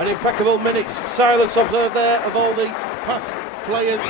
An impeccable minutes silence observed there of all the past players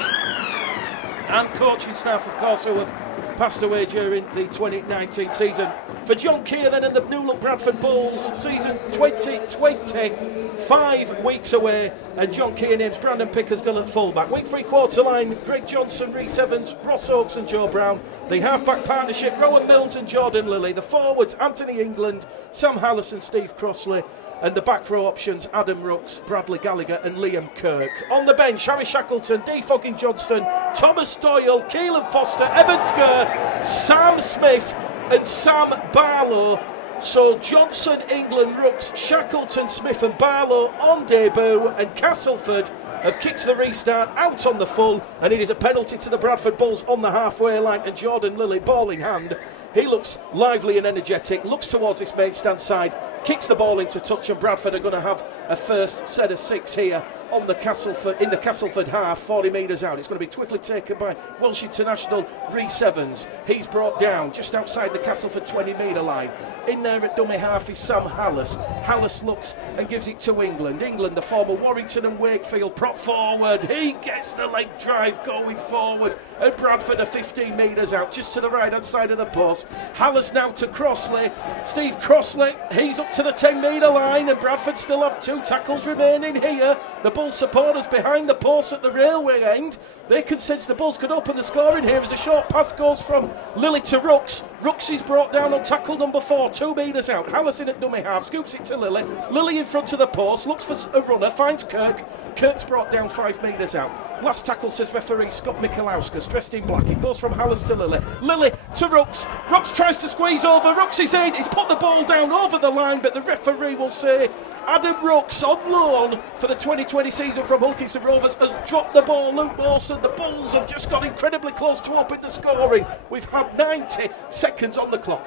and coaching staff, of course, who have passed away during the 2019 season. For John Kear then and the New Look Bradford Bulls, season 2020, 5 weeks away, and John Kear names Brandon Pickersgill at fullback. Wing 3/4 line, Greg Johnson, Rhys Evans, Ross Oakes and Joe Brown. The half-back partnership, Rowan Milnes and Jordan Lilly. The forwards, Anthony England, Sam Hallis and Steve Crossley. And the back row options, Adam Rooks, Bradley Gallagher and Liam Kirk. On the bench, Harry Shackleton, Dee Fogging Johnston, Thomas Doyle, Keelan Foster, Eben Skerr, Sam Smith and Sam Barlow. So Johnson, England, Rooks, Shackleton, Smith and Barlow on debut, and Castleford have kicked the restart out on the full, and it is a penalty to the Bradford Bulls on the halfway line, and Jordan Lilly, ball in hand. He looks lively and energetic, looks towards this main stand side, kicks the ball into touch, and Bradford are going to have a first set of 6 here on the Castleford, in the Castleford half, 40 metres out. It's going to be quickly taken by Welsh international Rhys Evans. He's brought down just outside the Castleford 20-metre line. In there at dummy half is Sam Hallis. Hallis looks and gives it to England. England, the former Warrington and Wakefield prop forward. He gets the leg drive going forward, and Bradford are 15 metres out, just to the right-hand side of the post. Hallis now to Crossley. Steve Crossley, he's up to the 10-metre line, and Bradford still have 2 tackles remaining here. The Bull supporters behind the post at the railway end. They can sense the Bulls could open the scoring here as a short pass goes from Lilly to Rooks. Rooks is brought down on tackle number 4, 2 metres out. Hallis in at dummy half, scoops it to Lilly. Lilly in front of the post, looks for a runner, finds Kirk. Kirk's brought down 5 metres out. Last tackle, says referee Scott Michalowskis, dressed in black. It goes from Hallis to Lilly. Lilly to Rooks. Rooks tries to squeeze over. Rooks is in. He's put the ball down over the line, but the referee will say Adam Rooks, on loan for the 2020 season from Hulkinson Rovers, has dropped the ball. Luke Mawson, the Bulls have just got incredibly close to open the scoring. We've had 90 seconds on the clock.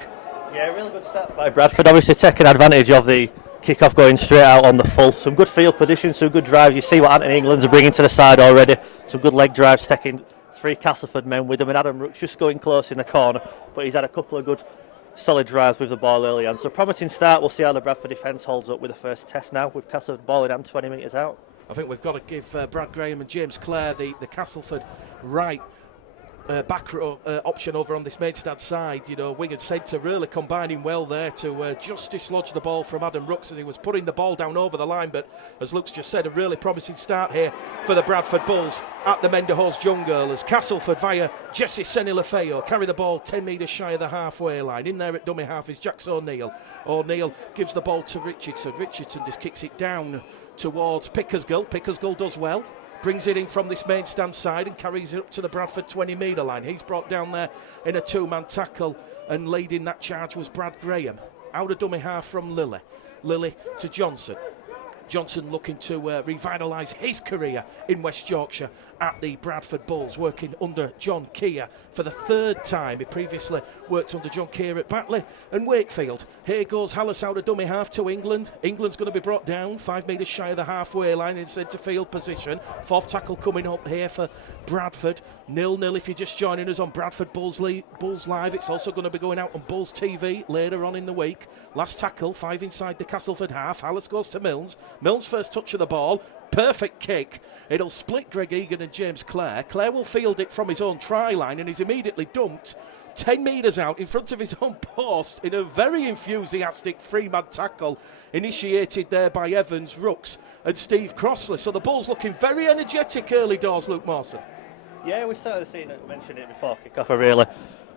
Yeah, really good start by Bradford, obviously taking advantage of the kick-off going straight out on the full. Some good field position, some good drives. You see what Anthony England's are bringing to the side already. Some good leg drives, taking 3 Castleford men with him, and Adam Rooks just going close in the corner, but he's had a couple of good solid drives with the ball early on. So promising start. We'll see how the Bradford defence holds up with the first test now, with Castleford ball in hand 20 metres out. I think we've got to give Brad Graham and James Clare the Castleford right back row option over on this main stand side. You know, wing and centre really combining well there to just dislodge the ball from Adam Rooks as he was putting the ball down over the line. But as Luke's just said, a really promising start here for the Bradford Bulls at the Menderhorst Young Girl, as Castleford via Jesse Senilafeo carry the ball 10 metres shy of the halfway line. In there at dummy half is Jax O'Neill. O'Neill gives the ball to Richardson. Richardson just kicks it down towards Pickersgill. Pickersgill does well. Brings it in from this main stand side and carries it up to the Bradford 20-metre line. He's brought down there in a 2-man tackle, and leading that charge was Brad Graham. Out of dummy half from Lilly. Lilly to Johnson. Johnson looking to revitalise his career in West Yorkshire at the Bradford Bulls, working under John Kear for the 3rd time. He previously worked under John Kear at Batley and Wakefield. Here goes Hallis out of dummy half to England. England's going to be brought down 5 metres shy of the halfway line in centre field position. 4th tackle coming up here for Bradford. 0-0 if you're just joining us on Bradford Bulls Live. It's also going to be going out on Bulls TV later on in the week. Last tackle, 5 inside the Castleford half. Hallis goes to Milnes. Milnes' first touch of the ball. Perfect kick. It'll split Greg Egan and James Clare. Clare will field it from his own try line, and he's immediately dumped 10 metres out in front of his own post in a very enthusiastic 3-man tackle initiated there by Evans, Rooks and Steve Crossley. So the Bulls looking very energetic early doors, Luke Mawson. Yeah, we started seeing it, mentioned it before kick-off, really.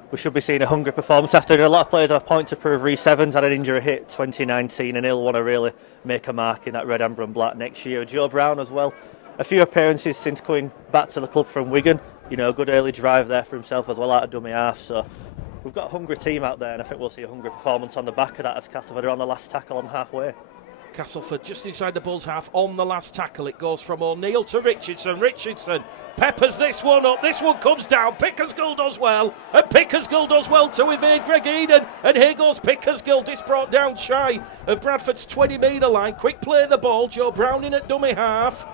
We should be seeing a hungry performance after a lot of players have a point to prove. Rhys Evans had an injury hit 2019, and he'll want to really make a mark in that red, amber and black next year. Joe Brown as well. A few appearances since coming back to the club from Wigan. You know, a good early drive there for himself as well out of dummy half. So we've got a hungry team out there, and I think we'll see a hungry performance on the back of that as Castleford are on the last tackle on halfway. Castleford just inside the Bulls half on the last tackle. It goes from O'Neill to Richardson. Richardson peppers this one up. This one comes down. Pickersgill does well. And Pickersgill does well to evade Greg Eden. And here goes Pickersgill, just brought down shy of Bradford's 20-metre line. Quick play the ball. Joe Brown in at dummy half.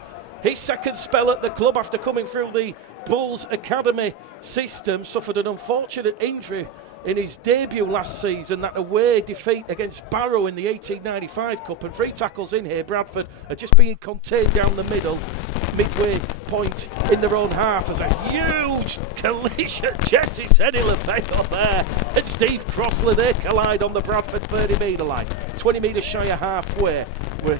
His 2nd spell at the club after coming through the Bulls Academy system. Suffered an unfortunate injury in his debut last season, that away defeat against Barrow in the 1895 Cup, and 3 tackles in here. Bradford are just being contained down the middle, midway point in their own half, as a huge collision. Jesse Senny-Lefebvre there and Steve Crossley, they collide on the Bradford 30 metre line, 20 metres shy of halfway. We're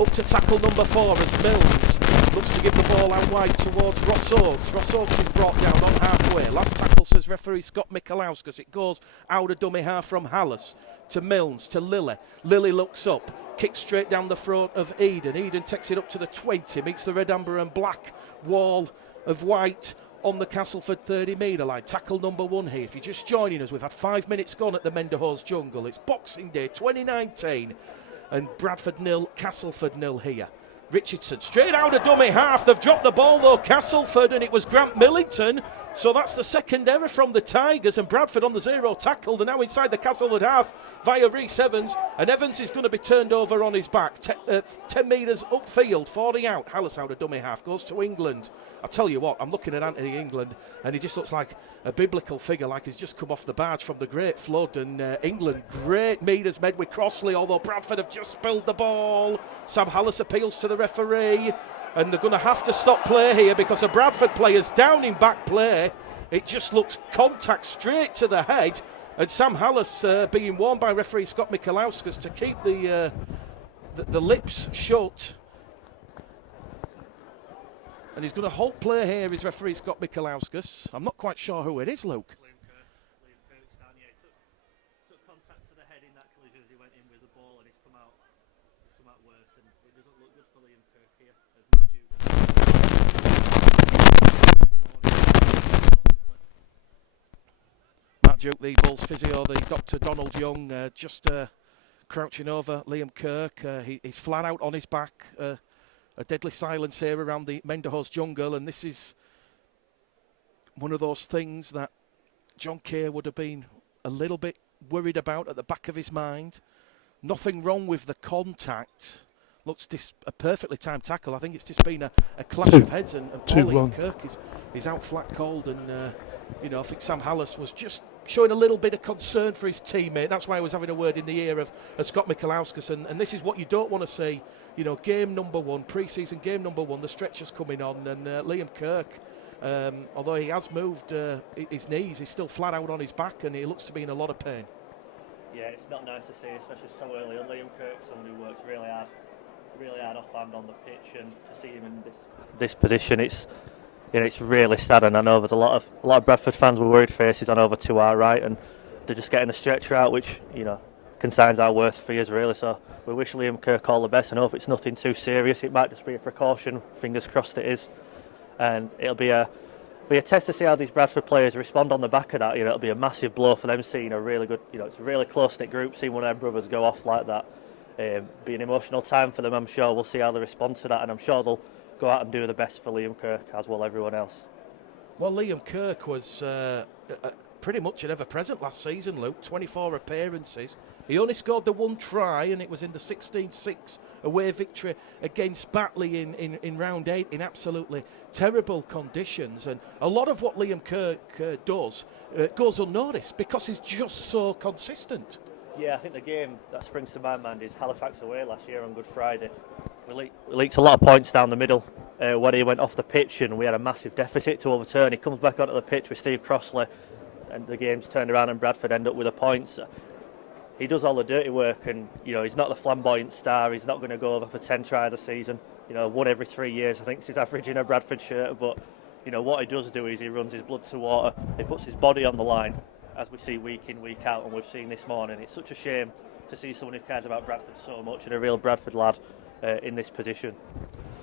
up to tackle number 4 as Mills looks to give the ball out wide towards Ross Oakes. Ross Oakes is brought down on halfway. Last tackle, says referee Scott Michalauskas. It goes out of dummy half from Hallis to Milnes to Lilly. Lilly looks up, kicks straight down the throat of Eden. Eden takes it up to the 20, meets the red, amber and black wall of white on the Castleford 30 metre line. Tackle number 1 here. If you're just joining us, we've had 5 minutes gone at the Menderhose Jungle. It's Boxing Day 2019 and Bradford 0, Castleford 0 here. Richardson straight out of dummy half. They've dropped the ball though, Castleford, and it was Grant Millington. So that's the second error from the Tigers, and Bradford on the 0 tackle. They're now inside the Castleford half via Rhys Evans, and Evans is going to be turned over on his back. 10 metres upfield, 40 out. Hallis out of dummy half, goes to England. I tell you what, I'm looking at Anthony England, and he just looks like a biblical figure, like he's just come off the barge from the Great Flood. And England, great metres made with Crossley, although Bradford have just spilled the ball. Sam Hallis appeals to the referee, and they're going to have to stop play here because the Bradford player's down in back play. It just looks contact straight to the head, and Sam Hallis being warned by referee Scott Michalauskas to keep the lips shut. And he's going to halt play here, is referee Scott Michalauskas. I'm not quite sure who it is, Luke. Liam Kirk's down, yeah. Took contact to the head in that collision as he went in with the ball, and he's come out worse, and it doesn't look good for Liam Kirk here. Matt Duke, the Bulls physio, the Dr. Donald Young, just crouching over Liam Kirk. He's flat out on his back. A deadly silence here around the Menderhose Jungle, and this is one of those things that John Kear would have been a little bit worried about at the back of his mind. Nothing wrong with the contact. Looks a perfectly timed tackle. I think it's just been a clash of heads, and Liam Kirk is out flat cold, and I think Sam Hallis was just showing a little bit of concern for his teammate. That's why I was having a word in the ear of Scott Michalauskas, and this is what you don't want to see. Game number 1, pre-season game number 1, the stretcher's coming on, and Liam Kirk, although he has moved his knees, he's still flat out on his back, and he looks to be in a lot of pain. Yeah, it's not nice to see, especially so early. And Liam Kirk, someone who works really hard offhand on the pitch, and to see him in this position, it's really sad. And I know there's a lot of Bradford fans with worried faces on over to our right, and they're just getting the stretcher out, which concerns our worst fears really. So we wish Liam Kirk all the best and hope it's nothing too serious. It might just be a precaution. Fingers crossed it is, and it'll be a test to see how these Bradford players respond on the back of that. It'll be a massive blow for them, seeing a really good, it's a really close-knit group, seeing one of their brothers go off like that. Be an emotional time for them, I'm sure. We'll see how they respond to that, and I'm sure they'll go out and do the best for Liam Kirk, as will everyone else. Well, Liam Kirk was pretty much an ever-present last season, Luke. 24 appearances. He only scored the 1 try, and it was in the 16-6 away victory against Batley in round 8 in absolutely terrible conditions. And a lot of what Liam Kirk does goes unnoticed because he's just so consistent. Yeah, I think the game that springs to my mind is Halifax away last year on Good Friday. We leaked a lot of points down the middle when he went off the pitch, and we had a massive deficit to overturn. He comes back onto the pitch with Steve Crossley, and the game's turned around and Bradford end up with a point. So he does all the dirty work, and he's not the flamboyant star. He's not going to go over for 10 tries a season. 1 every 3 years, I think, is his average in a Bradford shirt. But what he does do is he runs his blood to water. He puts his body on the line, as we see week in, week out, and we've seen this morning. It's such a shame to see someone who cares about Bradford so much, and a real Bradford lad in this position.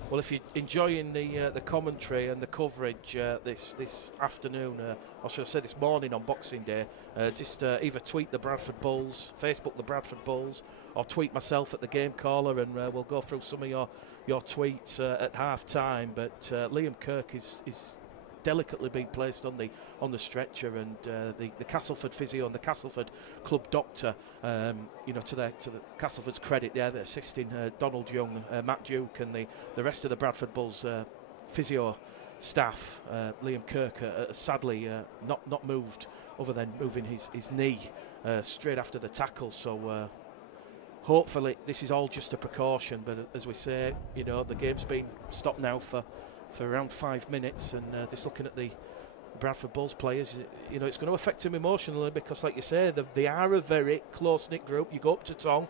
Well, if you're enjoying the commentary and the coverage this afternoon, or should I say this morning on Boxing Day, just either tweet the Bradford Bulls, Facebook the Bradford Bulls, or tweet myself at the Game Caller, and we'll go through some of your tweets at half time. But Liam Kirk is delicately being placed on the stretcher, and the Castleford physio and the Castleford club doctor, to the Castleford's credit, they're assisting Donald Young, Matt Duke, and the rest of the Bradford Bulls physio staff, Liam Kirk, sadly not moved, other than moving his knee straight after the tackle. So hopefully this is all just a precaution. But as we say, the game's been stopped now for around 5 minutes, and just looking at the Bradford Bulls players, it's going to affect them emotionally, because, like you say, they are a very close-knit group. You go up to Tong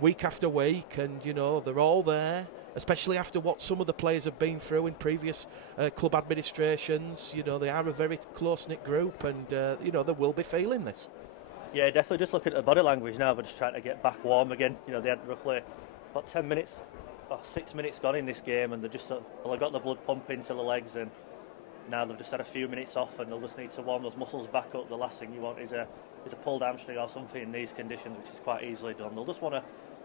week after week, and they're all there, especially after what some of the players have been through in previous club administrations. They are a very close-knit group, and they will be feeling this. Yeah, definitely. Just looking at the body language now, we're just trying to get back warm again. They had roughly about 10 minutes, 6 minutes gone in this game, and they just they got the blood pumping to the legs, and now they've just had a few minutes off, and they'll just need to warm those muscles back up. The last thing you want is a pulled hamstring or something in these conditions, which is quite easily done. They'll just want to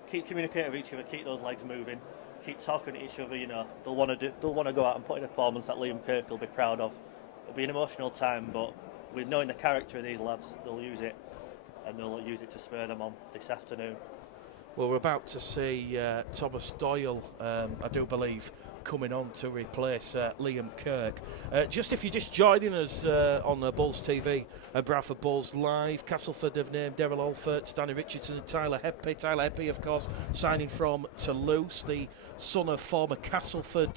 keep communicating with each other, keep those legs moving, keep talking to each other. They'll want to go out and put in a performance that Liam Kirk will be proud of. It'll be an emotional time, but with knowing the character of these lads, they'll use it, and they'll use it to spur them on this afternoon. Well, we're about to see Thomas Doyle, I do believe, coming on to replace Liam Kirk. Just if you're just joining us on Bulls TV, Bradford Bulls Live, Castleford have named Daryl Alford, Danny Richardson and Tyler Heppy. Tyler Heppy, of course, signing from Toulouse, the son of former Castleford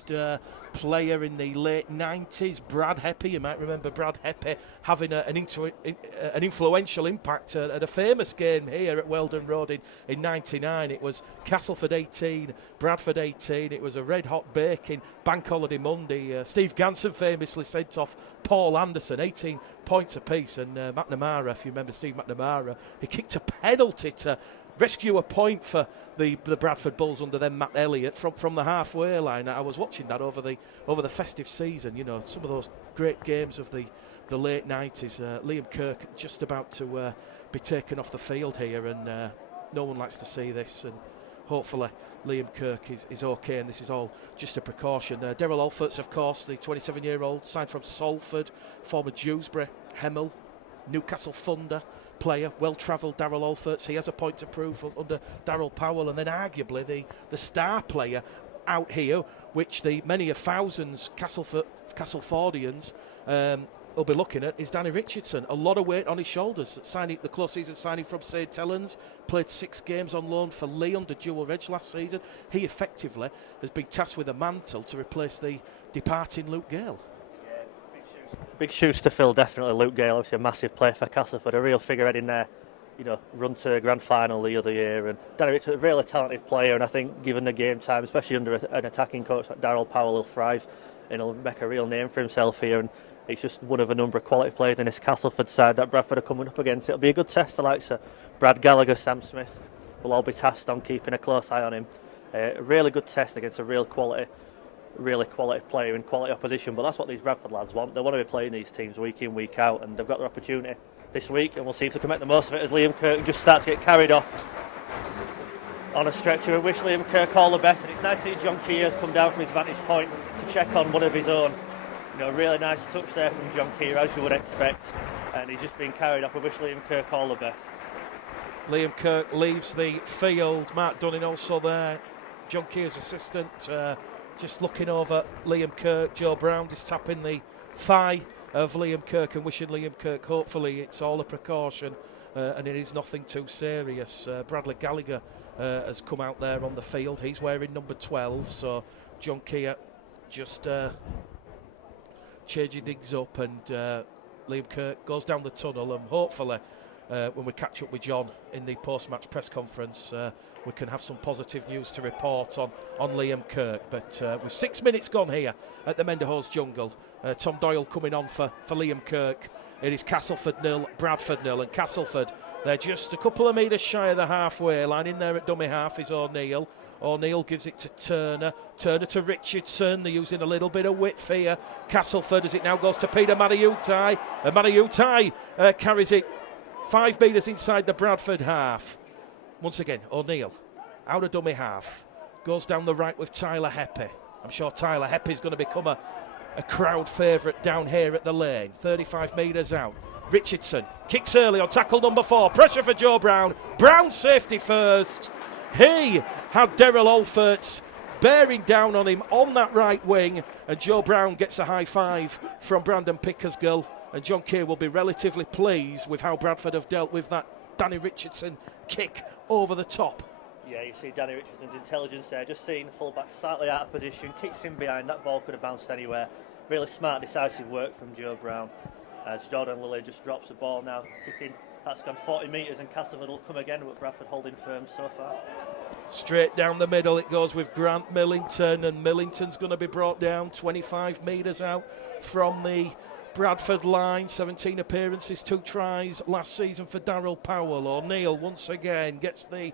player in the late 90s, Brad Heppy. You might remember Brad Heppy having an influential impact at a famous game here at Weldon Road in 99. It was Castleford 18, Bradford 18. It was a red-hot baking bank holiday Monday. Steve Ganson famously sent off Paul Anderson, 18 points apiece, and McNamara, if you remember Steve McNamara, he kicked a penalty to rescue a point for the Bradford Bulls under them Matt Elliott from the halfway line. I was watching that over the festive season. Some of those great games of the late 90s. Liam Kirk just about to be taken off the field here, and no one likes to see this. And hopefully Liam Kirk is okay, and this is all just a precaution. Daryl Alfords, of course, the 27-year-old, signed from Salford, former Dewsbury, Hemel, Newcastle Thunder player, well-travelled Daryl Alfords. He has a point to prove under Darryl Powell, and then arguably the star player out here, which the many of thousands Castlefordians will be looking at, is Danny Richardson. A lot of weight on his shoulders. The close season signing from St Helens, played 6 games on loan for Lee under dual reg last season. He effectively has been tasked with a mantle to replace the departing Luke Gale. Big shoes to fill, definitely. Luke Gale, obviously a massive player for Castleford, a real figurehead in there. Run to a grand final the other year, and Danny Richardson, a really talented player, and I think given the game time, especially under an attacking coach like Darryl Powell, he'll thrive and he'll make a real name for himself here. And he's just one of a number of quality players in this Castleford side that Bradford are coming up against. It'll be a good test. The likes of Brad Gallagher, Sam Smith will all be tasked on keeping a close eye on him. A really good test against a really quality player in quality opposition, but that's what these Bradford lads want. They want to be playing these teams week in, week out, and they've got their opportunity this week, and we'll see if they can make the most of it as Liam Kirk just starts to get carried off on a stretcher. We wish Liam Kirk all the best, and it's nice to see John Kear has come down from his vantage point to check on one of his own. A really nice touch there from John Kear, as you would expect, and he's just been carried off. We wish Liam Kirk all the best. Liam Kirk leaves the field. Mark Dunning also there, John Kear's assistant, just looking over Liam Kirk. Joe Brown is tapping the thigh of Liam Kirk and wishing Liam Kirk, hopefully it's all a precaution and it is nothing too serious. Bradley Gallagher has come out there on the field. He's wearing number 12, so John Kear just changing things up, and Liam Kirk goes down the tunnel, and hopefully when we catch up with John in the post-match press conference, we can have some positive news to report on Liam Kirk. But with 6 minutes gone here at the Menderhose Jungle, Tom Doyle coming on for Liam Kirk. It is Castleford 0, Bradford 0, and Castleford, they're just a couple of metres shy of the halfway line. In there at dummy half is O'Neill. O'Neill gives it to Turner. Turner to Richardson. They're using a little bit of width here. Castleford, as it now goes to Peter Mariutai. And Mariutai carries it 5 metres inside the Bradford half. Once again, O'Neill out of dummy half. Goes down the right with Tyler Heppy. I'm sure Tyler Heppy is going to become a crowd favourite down here at the lane. 35 metres out. Richardson kicks early on tackle number 4. Pressure for Joe Brown. Brown safety first. He had Daryl Alfords bearing down on him on that right wing, and Joe Brown gets a high five from Brandon Pickersgill, and John Kear will be relatively pleased with how Bradford have dealt with that Danny Richardson kick over the top. Yeah, you see Danny Richardson's intelligence there, just seeing the full-back slightly out of position, kicks in behind, that ball could have bounced anywhere. Really smart, decisive work from Joe Brown. As Jordan Lilly just drops the ball now, kicking, that's gone 40 metres, and Castleford will come again, with Bradford holding firm so far. Straight down the middle it goes with Grant Millington, and Millington's going to be brought down 25 metres out from the Bradford line. 17 appearances, 2 tries last season for Darryl Powell. O'Neill once again gets the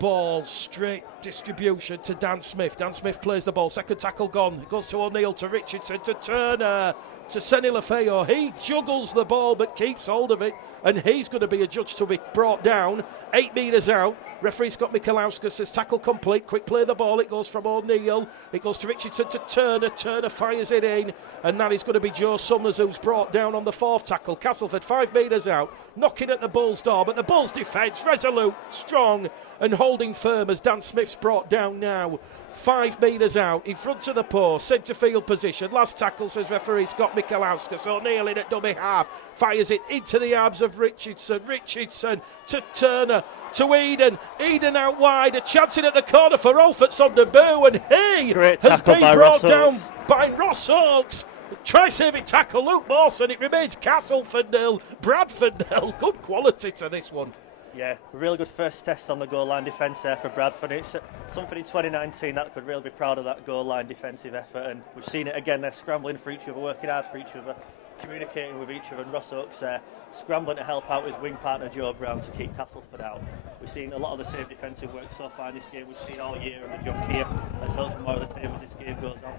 ball, straight distribution to Dan Smith. Dan Smith plays the ball, second tackle gone. It goes to O'Neill, to Richardson, to Turner, to Seni Lefeo. He juggles the ball but keeps hold of it, and he's going to be adjudged to be brought down 8 metres out. Referee Scott Michalowska says tackle complete. Quick play the ball. It goes from O'Neill. It goes to Richardson, to Turner. Turner fires it in, and that is going to be Joe Summers who's brought down on the 4th tackle. Castleford 5 metres out, knocking at the Bulls' door, but the Bulls' defence resolute, strong, and holding firm as Dan Smith's brought down now. 5 metres out, in front of the post, centre field position. Last tackle, says referee Scott Michalowska. So O'Neill in at dummy half, fires it into the arms of Richardson. Richardson to Turner, to Eden. Eden out wide, a chance in at the corner for Alfort's on debut, and he has been brought down by Ross Oakes. Try-saving tackle, Luke Mawson. It remains Castleford 0, Bradford 0. Good quality to this one. Yeah, really good first test on the goal line defence there for Bradford. It's something in 2019 that could really be proud of, that goal line defensive effort, and we've seen it again. They're scrambling for each other, working hard for each other, communicating with each other, and Ross Oakes scrambling to help out his wing partner Joe Brown to keep Castleford out. We've seen a lot of the same defensive work so far in this game. We've seen all year under John Kear. Let's hope for more of the same as this game goes on.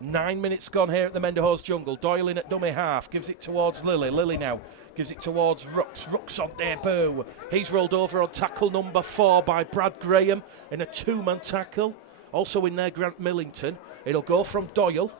9 minutes gone here at the Menderhose Jungle. Doyle in at dummy half, gives it towards Lilly. Lilly now gives it towards Rooks. Rooks on debut. He's rolled over on tackle number 4 by Brad Graham in a 2-man tackle. Also in there, Grant Millington. It'll go from Doyle.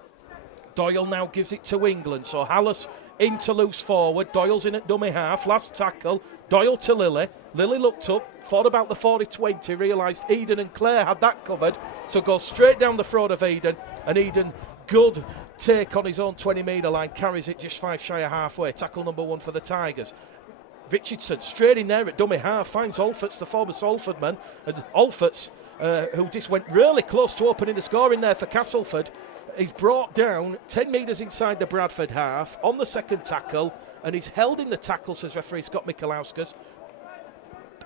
Doyle now gives it to England. So Hallis into loose forward. Doyle's in at dummy half. Last tackle. Doyle to Lilly. Lilly looked up, thought about the 40-20, realised Eden and Clare had that covered. So goes straight down the throat of Eden. And Eden, good take on his own 20-metre line, carries it just 5 shy of halfway. Tackle number 1 for the Tigers. Richardson straight in there at dummy half, finds Alfort's, the former Salford man, and Alfort's, who just went really close to opening the score in there for Castleford, is brought down 10 metres inside the Bradford half on the second tackle, and he's held in the tackle, says referee Scott Michalauskas.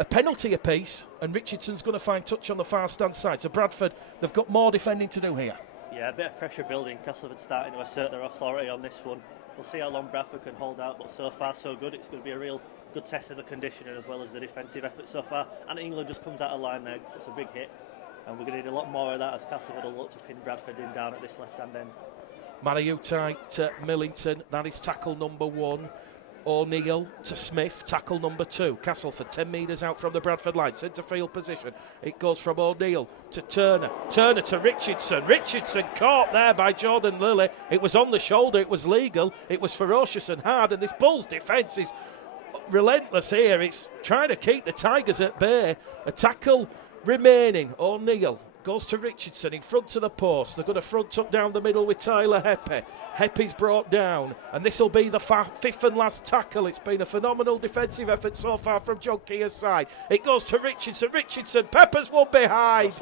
A penalty apiece, and Richardson's going to find touch on the far stand side. So Bradford, they've got more defending to do here. Yeah, a bit of pressure building. Castleford starting to assert their authority on this one. We'll see how long Bradford can hold out, but so far so good. It's going to be a real good test of the conditioning as well as the defensive effort so far. And England just comes out of line there. It's a big hit, and we're going to need a lot more of that as Castleford will look to pin Bradford in down at this left-hand end. Mariutai to Millington. That is tackle number 1. O'Neill to Smith, tackle number 2. Castleford 10 metres out from the Bradford line, centre field position. It goes from O'Neill to Turner. Turner to Richardson. Richardson caught there by Jordan Lilly. It was on the shoulder, it was legal, it was ferocious and hard, and this Bulls defence is relentless here. It's trying to keep the Tigers at bay. A tackle remaining. O'Neill goes to Richardson in front of the post. They're going to front up down the middle with Tyler Heppy. Heppy's brought down, and this will be the 5th and last tackle. It's been a phenomenal defensive effort so far from John Kear's side. It goes to Richardson. Richardson peppers one behind,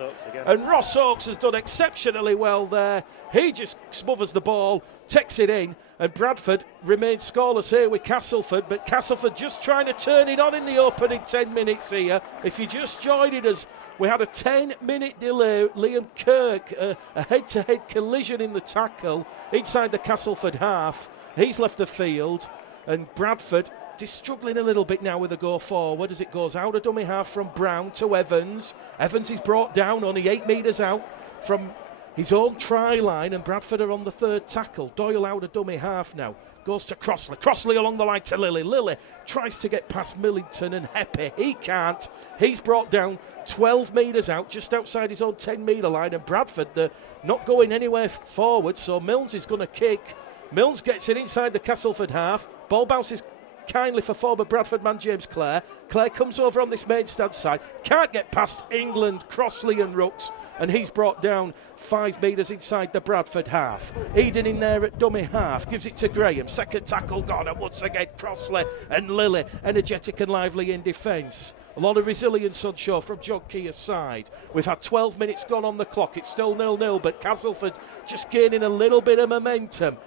and Ross Oakes has done exceptionally well there. He just smothers the ball, takes it in, and Bradford remains scoreless here with Castleford, but Castleford just trying to turn it on in the opening 10 minutes here. If you just joined us, we had a 10-minute delay. Liam Kirk, a head-to-head collision in the tackle inside the Castleford half. He's left the field, and Bradford just struggling a little bit now with a go forward as it goes out of dummy half from Brown to Evans. Evans is brought down only 8 metres out from his own try line, and Bradford are on the 3rd tackle. Doyle out of dummy half now. Goes to Crossley. Crossley along the line to Lilly. Lilly tries to get past Millington and Heppy. He can't. He's brought down 12 metres out, just outside his own 10-metre line, and Bradford, they're not going anywhere forward, so Milnes is going to kick. Milnes gets it inside the Castleford half. Ball bounces kindly for former Bradford man James Clare. Clare comes over on this main stand side, can't get past England, Crossley and Rooks, and he's brought down 5 metres inside the Bradford half. Eden in there at dummy half, gives it to Graham, second tackle gone, and once again Crossley and Lilly energetic and lively in defence. A lot of resilience on show from John Kear's side. We've had 12 minutes gone on the clock. It's still 0-0, but Castleford just gaining a little bit of momentum.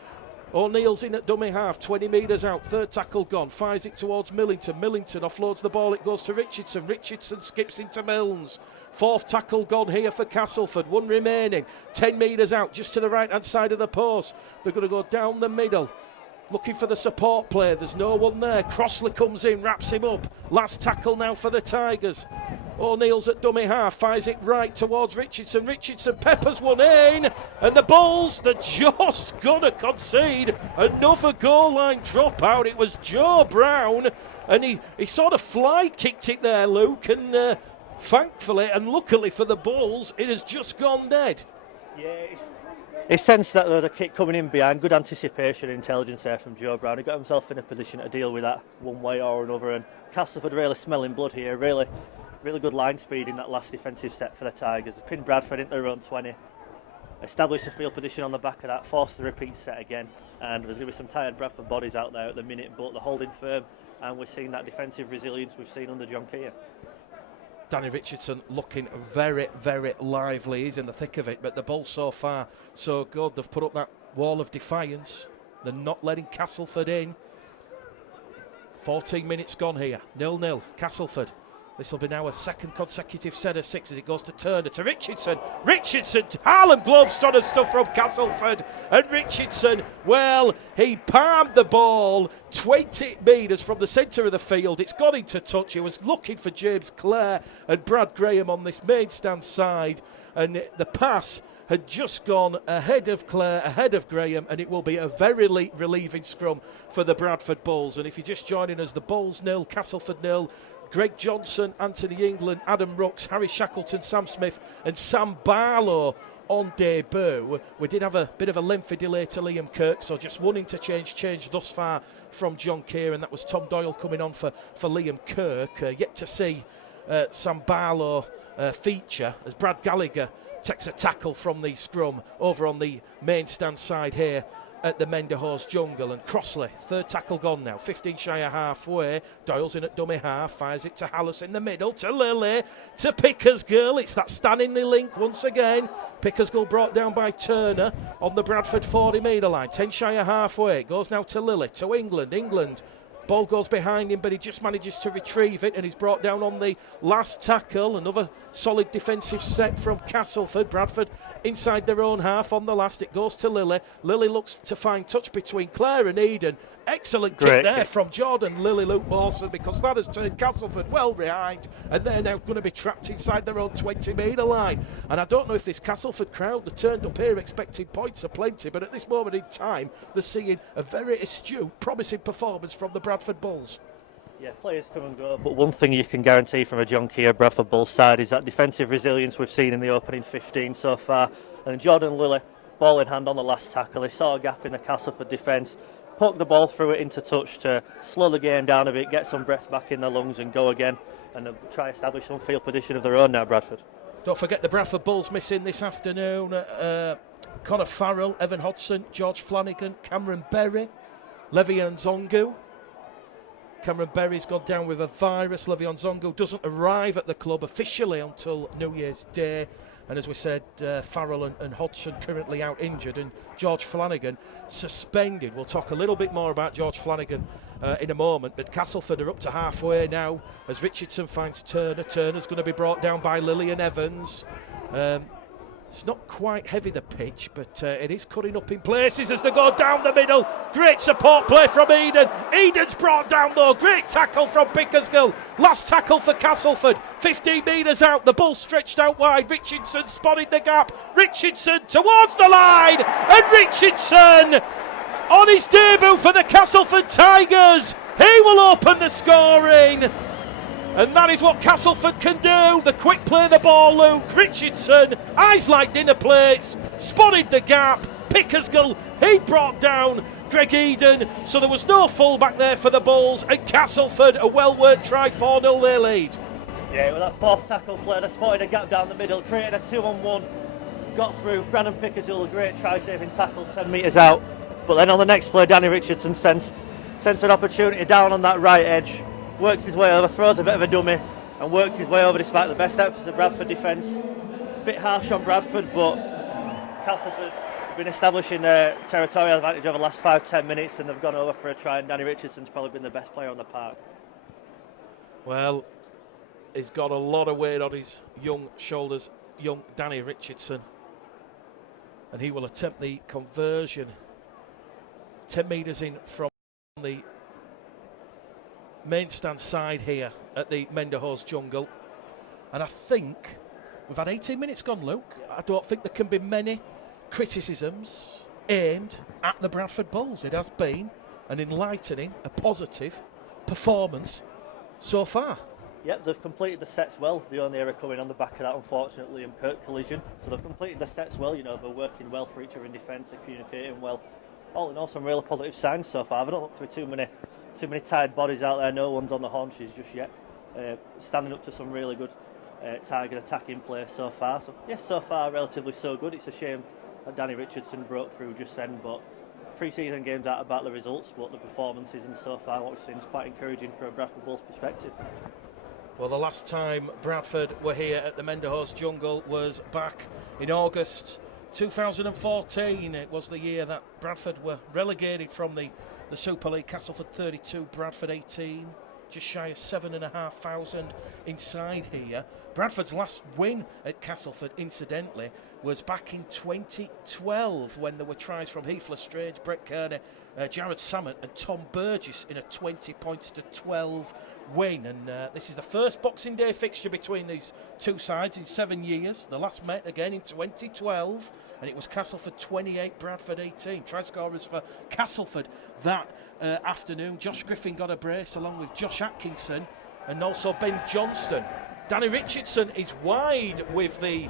O'Neill's in at dummy half, 20 metres out, third tackle gone, fires it towards Millington. Millington offloads the ball, it goes to Richardson. Richardson skips into Milnes. Fourth tackle gone here for Castleford, 1 remaining, 10 metres out, just to the right hand side of the post. They're going to go down the middle, looking for the support player. There's no one there. Crossley comes in, wraps him up. Last tackle now for the Tigers. O'Neill's at dummy half, fires it right towards Richardson. Richardson peppers one in, and the Bulls, they're just going to concede another goal line dropout. It was Joe Brown, and he sort of fly kicked it there, Luke, and thankfully and luckily for the Bulls, it has just gone dead. Yeah, he sensed that there was a kick coming in behind. Good anticipation and intelligence there from Joe Brown. He got himself in a position to deal with that one way or another, and Castleford really smelling blood here. Really good line speed in that last defensive set for the Tigers. They pinned Bradford into their own 20, established a field position on the back of that, forced the repeat set again, and there's going to be some tired Bradford bodies out there at the minute, but they're holding firm, and we're seeing that defensive resilience we've seen under John Kear. Danny Richardson looking very, very lively. He's in the thick of it, but the ball so far so good. They've put up that wall of defiance. They're not letting Castleford in. 14 minutes gone here. 0-0. Castleford. This will be now a second consecutive set of 6 as it goes to Turner, to Richardson. Richardson, Harlem Globetrotter stuff from Castleford. And Richardson, well, he palmed the ball 20 metres from the centre of the field. It's got into touch. He was looking for James Clare and Brad Graham on this main stand side. And the pass had just gone ahead of Clare, ahead of Graham, and it will be a very relieving scrum for the Bradford Bulls. And if you're just joining us, the Bulls 0, Castleford 0. Greg Johnson, Anthony England, Adam Rooks, Harry Shackleton, Sam Smith and Sam Barlow on debut. We did have a bit of a lengthy delay to Liam Kirk, so just one interchange thus far from John Kear, and that was Tom Doyle coming on for Liam Kirk. Yet to see Sam Barlow feature as Brad Gallagher takes a tackle from the scrum over on the main stand side here at the Menderhorse Jungle. And Crossley, third tackle gone now, 15 shy of halfway. Doyle's in at dummy half, fires it to Hallis in the middle, to Lilly, to Pickersgill. It's that Stanley link once again. Pickersgill brought down by Turner on the Bradford 40 metre line, 10 shy of halfway. It goes now to Lilly, to England. Ball goes behind him, but he just manages to retrieve it, and he's brought down on the last tackle. Another solid defensive set from Castleford. Bradford inside their own half on the last. It goes to Lilly. Lilly looks to find touch between Clare and Eden. Excellent kick there from Jordan Lilly, Luke Mawson, because that has turned Castleford well behind, and they're now going to be trapped inside their own 20 metre line. And I don't know if this Castleford crowd, they turned up here expecting points aplenty, but at this moment in time, they're seeing a very astute, promising performance from the Bradford Bulls. Yeah, players come and go, but one thing you can guarantee from a John Kear Bradford Bulls side is that defensive resilience we've seen in the opening 15 so far. And Jordan Lilly, ball in hand on the last tackle, he saw a gap in the Castleford defence, poked the ball through it into touch to slow the game down a bit, get some breath back in their lungs and go again, and try to establish some field position of their own now, Bradford. Don't forget the Bradford Bulls missing this afternoon. Connor Farrell, Evan Hodson, George Flanagan, Cameron Berry, Le'Veon Zongu. Cameron Berry's gone down with a virus. Le'Veon Zongu doesn't arrive at the club officially until New Year's Day. And as we said, Farrell and Hodgson currently out injured, and George Flanagan suspended. We'll talk a little bit more about George Flanagan in a moment, but Castleford are up to halfway now as Richardson finds Turner. Turner's going to be brought down by Lillian Evans. It's not quite heavy, the pitch, but it is cutting up in places as they go down the middle. Great support play from Eden. Eden's brought down though. Great tackle from Pickersgill. Last tackle for Castleford. 15 metres out. The ball stretched out wide. Richardson spotted the gap. Richardson towards the line. And Richardson on his debut for the Castleford Tigers. He will open the scoring. And that is what Castleford can do. The quick play the ball, Luke. Richardson, eyes like dinner plates, spotted the gap. Pickersgill, he brought down Greg Eden. So there was no full-back there for the Bulls, and Castleford, a well-worked try, 4-0 their lead. Yeah, with that fourth tackle play, they spotted a gap down the middle, created a 2-on-1, got through. Brandon Pickersgill, a great try-saving tackle, 10 metres out. But then on the next play, Danny Richardson sensed an opportunity down on that right edge, works his way over, throws a bit of a dummy, and works his way over despite the best efforts of Bradford defence. A bit harsh on Bradford, but Castleford have been establishing their territorial advantage over the last 5-10 minutes, and they've gone over for a try, and Danny Richardson's probably been the best player on the park. Well, he's got a lot of weight on his young shoulders, young Danny Richardson, and he will attempt the conversion 10 metres in from the main stand side here at the Menderhorse Jungle. And I think we've had 18 minutes gone, Luke. I don't think there can be many criticisms aimed at the Bradford Bulls. It has been an enlightening, a positive performance so far. Yep, they've completed the sets well. The only error coming on the back of that, unfortunately, Liam Kirk collision. So they've completed the sets well, you know, they're working well for each other in defence and communicating well. All in all, some really positive signs so far. There don't look to be too many tired bodies out there. No one's on the haunches just yet. Standing up to some really good target attacking play so far. So yes, so far relatively so good. It's a shame that Danny Richardson broke through just then, but pre-season games aren't about the results, but the performances, and so far what we've seen is quite encouraging from a Bradford Bulls perspective. Well, the last time Bradford were here at the Menderhorse Jungle was back in August 2014. It was the year that Bradford were relegated from the Super League. Castleford 32, Bradford 18, just shy of 7,500 inside here. Bradford's last win at Castleford, incidentally, was back in 2012 when there were tries from Heath Lestrange, Brett Kearney, Jared Sammett and Tom Burgess in a 20-12 win. And this is the first Boxing Day fixture between these two sides in 7 years. The last met again in 2012, and it was Castleford 28, Bradford 18. Try scorers for Castleford that afternoon. Josh Griffin got a brace along with Josh Atkinson and also Ben Johnston. Danny Richardson is wide with the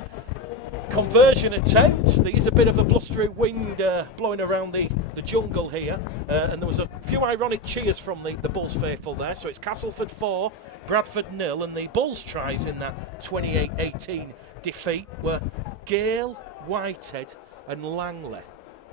conversion attempt. There is a bit of a blustery wind blowing around the jungle here, and there was a few ironic cheers from the Bulls faithful there. So it's Castleford 4, Bradford 0, and the Bulls tries in that 28-18 defeat were Gale, Whitehead and Langley.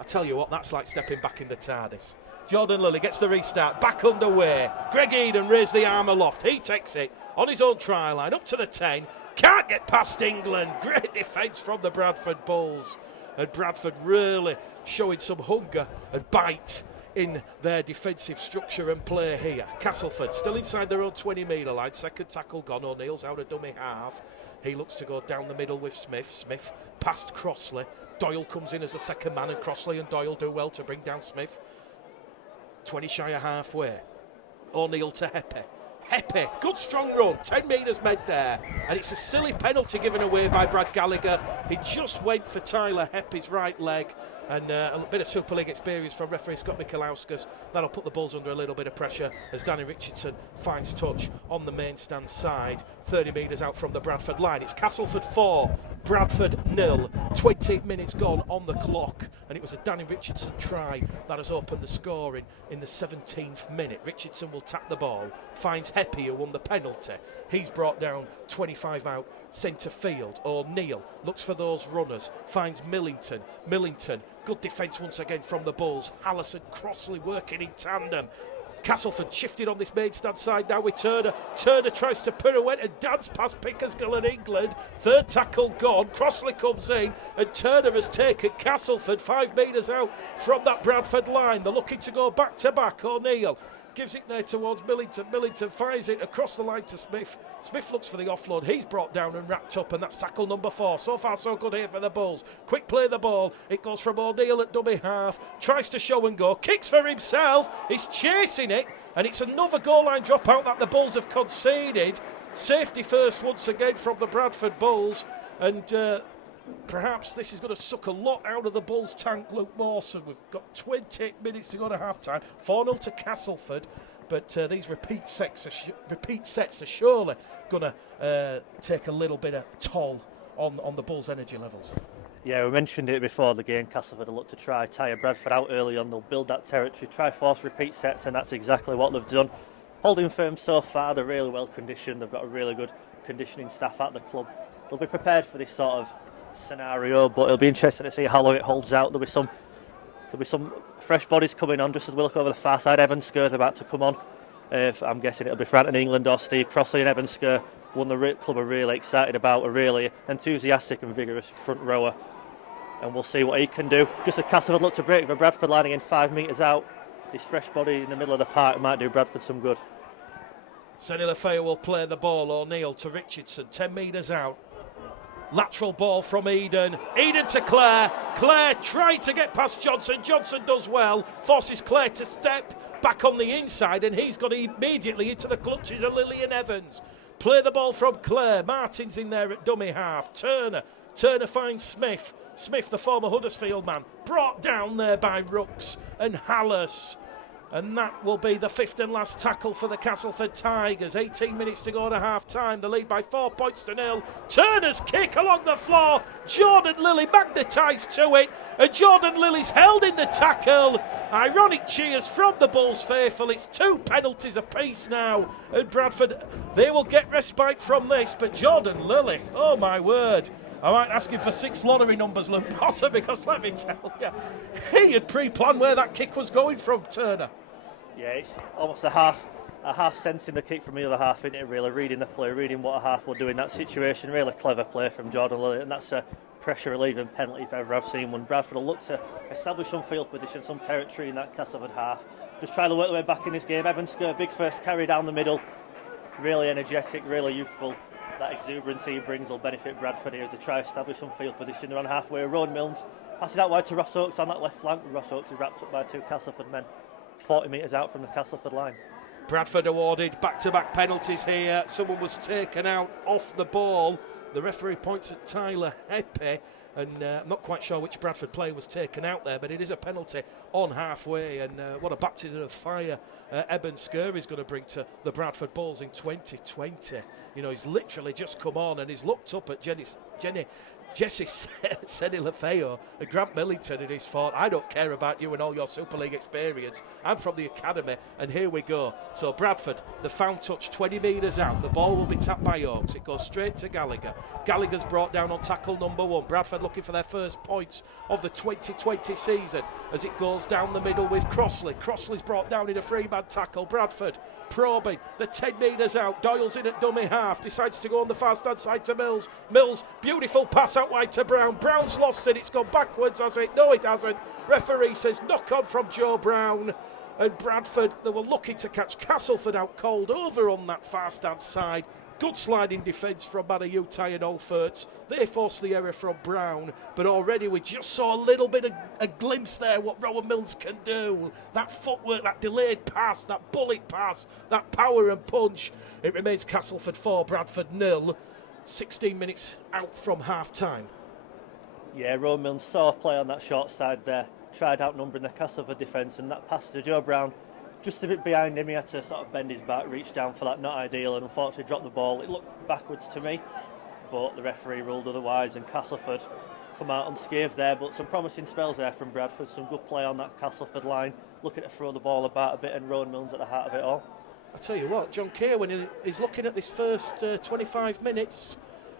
I tell you what, that's like stepping back in the TARDIS. Jordan Lilly gets the restart, back underway. Greg Eden raised the arm aloft. He takes it on his own try line, up to the 10. Can't get past England. Great defence from the Bradford Bulls. And Bradford really showing some hunger and bite in their defensive structure and play here. Castleford still inside their own 20-metre line. Second tackle gone. O'Neill's out of dummy half. He looks to go down the middle with Smith. Smith past Crossley. Doyle comes in as the second man, and Crossley and Doyle do well to bring down Smith. 20 shy of halfway. O'Neill to Heppe. Heppe, good strong run, 10 metres made there, and it's a silly penalty given away by Brad Gallagher. He just went for Tyler Heppe's right leg, and a bit of Super League experience from referee Scott Michalauskas. That'll put the Bulls under a little bit of pressure as Danny Richardson finds touch on the main stand side, 30 metres out from the Bradford line. It's Castleford 4, Bradford 0, 20 minutes gone on the clock, and it was a Danny Richardson try that has opened the scoring in the 17th minute. Richardson will tap the ball, finds Heppe, who won the penalty. He's brought down 25 out centre field. O'Neill looks for those runners, finds Millington. Millington, good defence once again from the Bulls. Allison, Crossley working in tandem. Castleford shifted on this main stand side now with Turner. Turner tries to pirouette and dance past Pickersgill and England. Third tackle gone. Crossley comes in and Turner has taken Castleford 5 metres out from that Bradford line. They're looking to go back to back. O'Neill gives it there towards Millington. Millington fires it across the line to Smith. Smith looks for the offload. He's brought down and wrapped up, and that's tackle number 4. So far, so good here for the Bulls. Quick play the ball. It goes from O'Neill at dummy half. Tries to show and go. Kicks for himself. He's chasing it, and it's another goal line dropout that the Bulls have conceded. Safety first once again from the Bradford Bulls, and perhaps this is going to suck a lot out of the Bulls' tank, Luke Mawson. We've got 20 minutes to go to half-time. 4-0 to Castleford, but these repeat sets are surely going to take a little bit of toll on the Bulls' energy levels. Yeah, we mentioned it before the game. Castleford will look to try tire Bradford out early on. They'll build that territory, try force repeat sets, and that's exactly what they've done. Holding firm so far, they're really well conditioned. They've got a really good conditioning staff at the club. They'll be prepared for this sort of scenario, but it'll be interesting to see how long it holds out. There'll be some fresh bodies coming on just as we look over the far side. Evan Sker's about to come on. I'm guessing it'll be Franton England or Steve Crossley, and Evan Sker, one the club are really excited about, a really enthusiastic and vigorous front rower. And we'll see what he can do. Just a Castleford look to break for Bradford lining in 5 metres out. This fresh body in the middle of the park might do Bradford some good. Senny Lefeo will play the ball. O'Neill to Richardson, 10 metres out. Lateral ball from Eden. Eden to Clare. Clare trying to get past Johnson. Johnson does well. Forces Clare to step back on the inside, and he's got immediately into the clutches of Lillian Evans. Play the ball from Clare. Martin's in there at dummy half. Turner finds Smith. Smith, the former Huddersfield man, brought down there by Rooks and Hallis. And that will be the fifth and last tackle for the Castleford Tigers. 18 minutes to go to half-time. The lead by 4 points to 0. Turner's kick along the floor. Jordan Lilly magnetised to it. And Jordan Lilly's held in the tackle. Ironic cheers from the Bulls faithful. It's 2 penalties apiece now. And Bradford, they will get respite from this. But Jordan Lilly, oh my word. I might ask him for 6 lottery numbers, Luke Potter, because let me tell you, he had pre-planned where that kick was going from, Turner. Yeah, it's almost a half sensing the kick from the other half, isn't it, really? Reading the play, reading what a half will do in that situation. Really clever play from Jordan Lilly, and that's a pressure-relieving penalty if ever I've seen one. Bradford will look to establish some field position, some territory in that Castleford half. Just try to work their way back in this game. Evan Sker, big first carry down the middle. Really energetic, really youthful. That exuberance he brings will benefit Bradford here as they try to establish some field position. They're on halfway. Rowan Milnes passes out wide to Ross Oakes on that left flank. Ross Oakes is wrapped up by 2 Castleford men 40 metres out from the Castleford line. Bradford awarded back-to-back penalties here. Someone was taken out off the ball. The referee points at Tyler Heppe, and I'm not quite sure which Bradford player was taken out there, but it is a penalty on halfway, and what a baptism of fire Eben Sker is going to bring to the Bradford Bulls in 2020. You know, he's literally just come on and he's looked up at Jesse Senny Lefeo and Grant Millington, and he's thought, I don't care about you and all your Super League experience. I'm from the academy, and here we go. So Bradford, the found touch 20 metres out. The ball will be tapped by Oakes. It goes straight to Gallagher. Gallagher's brought down on tackle number 1. Bradford looking for their first points of the 2020 season as it goes down the middle with Crossley. Crossley's brought down in a free-man tackle. Bradford probing the 10 metres out. Doyle's in at dummy half. Decides to go on the far-stand side to Mills. Mills, beautiful pass out wide to Brown. Brown's lost it. It's gone backwards, has it? No, it hasn't. Referee says knock on from Joe Brown. And Bradford, they were lucky to catch Castleford out cold over on that far-stand side. Good sliding defence from Madayutai and Olferts. They forced the error from Brown, but already we just saw a little bit of a glimpse there what Rowan Milnes can do. That footwork, that delayed pass, that bullet pass, that power and punch. It remains Castleford 4, Bradford 0. 16 minutes out from half-time. Yeah, Rowan Milnes saw play on that short side there. Tried outnumbering the Castleford defence, and that pass to Joe Brown just a bit behind him. He had to sort of bend his back, reach down for that, not ideal, and unfortunately dropped the ball. It looked backwards to me, but the referee ruled otherwise, and Castleford come out unscathed there. But some promising spells there from Bradford, some good play on that Castleford line, looking to throw the ball about a bit, and Rowan Milnes at the heart of it all. I tell you what, John Kear, when he's looking at this first 25 minutes,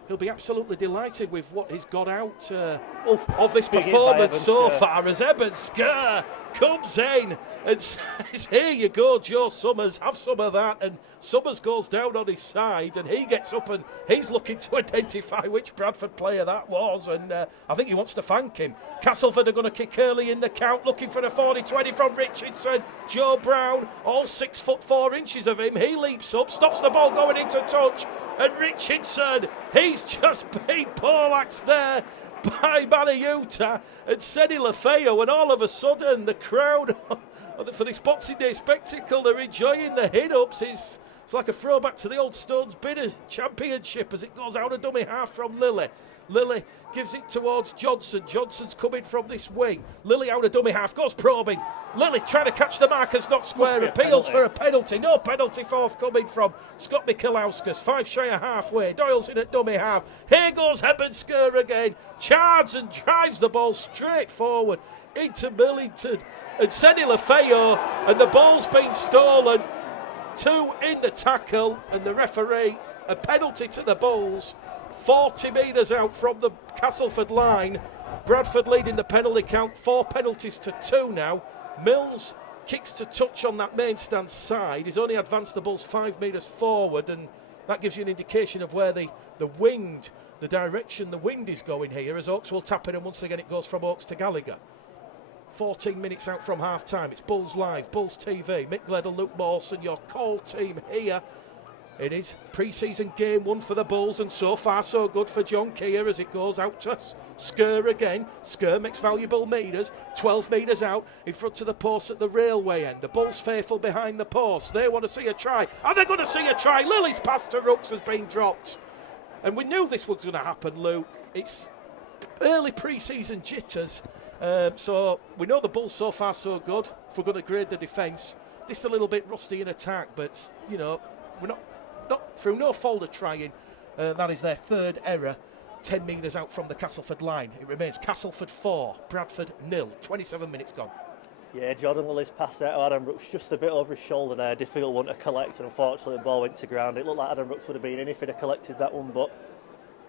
he'll be absolutely delighted with what he's got out of this performance so far, as Eben Sker comes in and says, here you go, Joe Summers, have some of that. And Summers goes down on his side, and he gets up and he's looking to identify which Bradford player that was, and I think he wants to thank him. Castleford are going to kick early in the count, looking for a 40-20 from Richardson. Joe Brown, all 6'4" of him, he leaps up, stops the ball going into touch, and Richardson, he's just been poleaxed there by Mariuta and Senny Lefeo, and all of a sudden the crowd for this Boxing Day spectacle, they're enjoying the hit-ups. It's like a throwback to the old Stones Bidder Championship as it goes out a dummy half from Lilly. Lilly gives it towards Johnson. Johnson's coming from this wing. Lilly out of dummy half, goes probing. Lilly trying to catch the markers, not square. Appeals for a penalty. No penalty forthcoming from Scott Mikulauskis. 5 shy of halfway. Doyle's in at dummy half. Here goes Hebensker again. Charges and drives the ball straight forward into Millington. And Senny Lefeo, and the ball's been stolen. 2 in the tackle, and the referee, a penalty to the Bulls. 40 metres out from the Castleford line. Bradford leading the penalty count, 4 penalties to 2 now. Mills kicks to touch on that main stand side. He's only advanced the Bulls 5 metres forward, and that gives you an indication of where the wind, the direction the wind is going here, as Oaks will tap it, and once again it goes from Oaks to Gallagher. 14 minutes out from half time. It's Bulls Live, Bulls TV. Mick Gledell, Luke Mawson, your call team here. It is pre-season game 1 for the Bulls, and so far so good for John Kear as it goes out to Sker again. Sker makes valuable metres, 12 metres out in front of the post at the railway end. The Bulls faithful behind the post. They want to see a try. Are they going to see a try? Lily's pass to Rooks has been dropped. And we knew this was going to happen, Luke. It's early pre-season jitters. So we know the Bulls so far so good. If we're going to grade the defence, just a little bit rusty in attack, but you know, we're not through no fault of trying. That is their 3rd error, 10 metres out from the Castleford line. It remains Castleford 4, Bradford 0. 27 minutes gone. Yeah, Jordan Lily's pass there to Adam Brooks just a bit over his shoulder there. Difficult one to collect, and unfortunately the ball went to ground. It looked like Adam Brooks would have been in if he'd have collected that one, but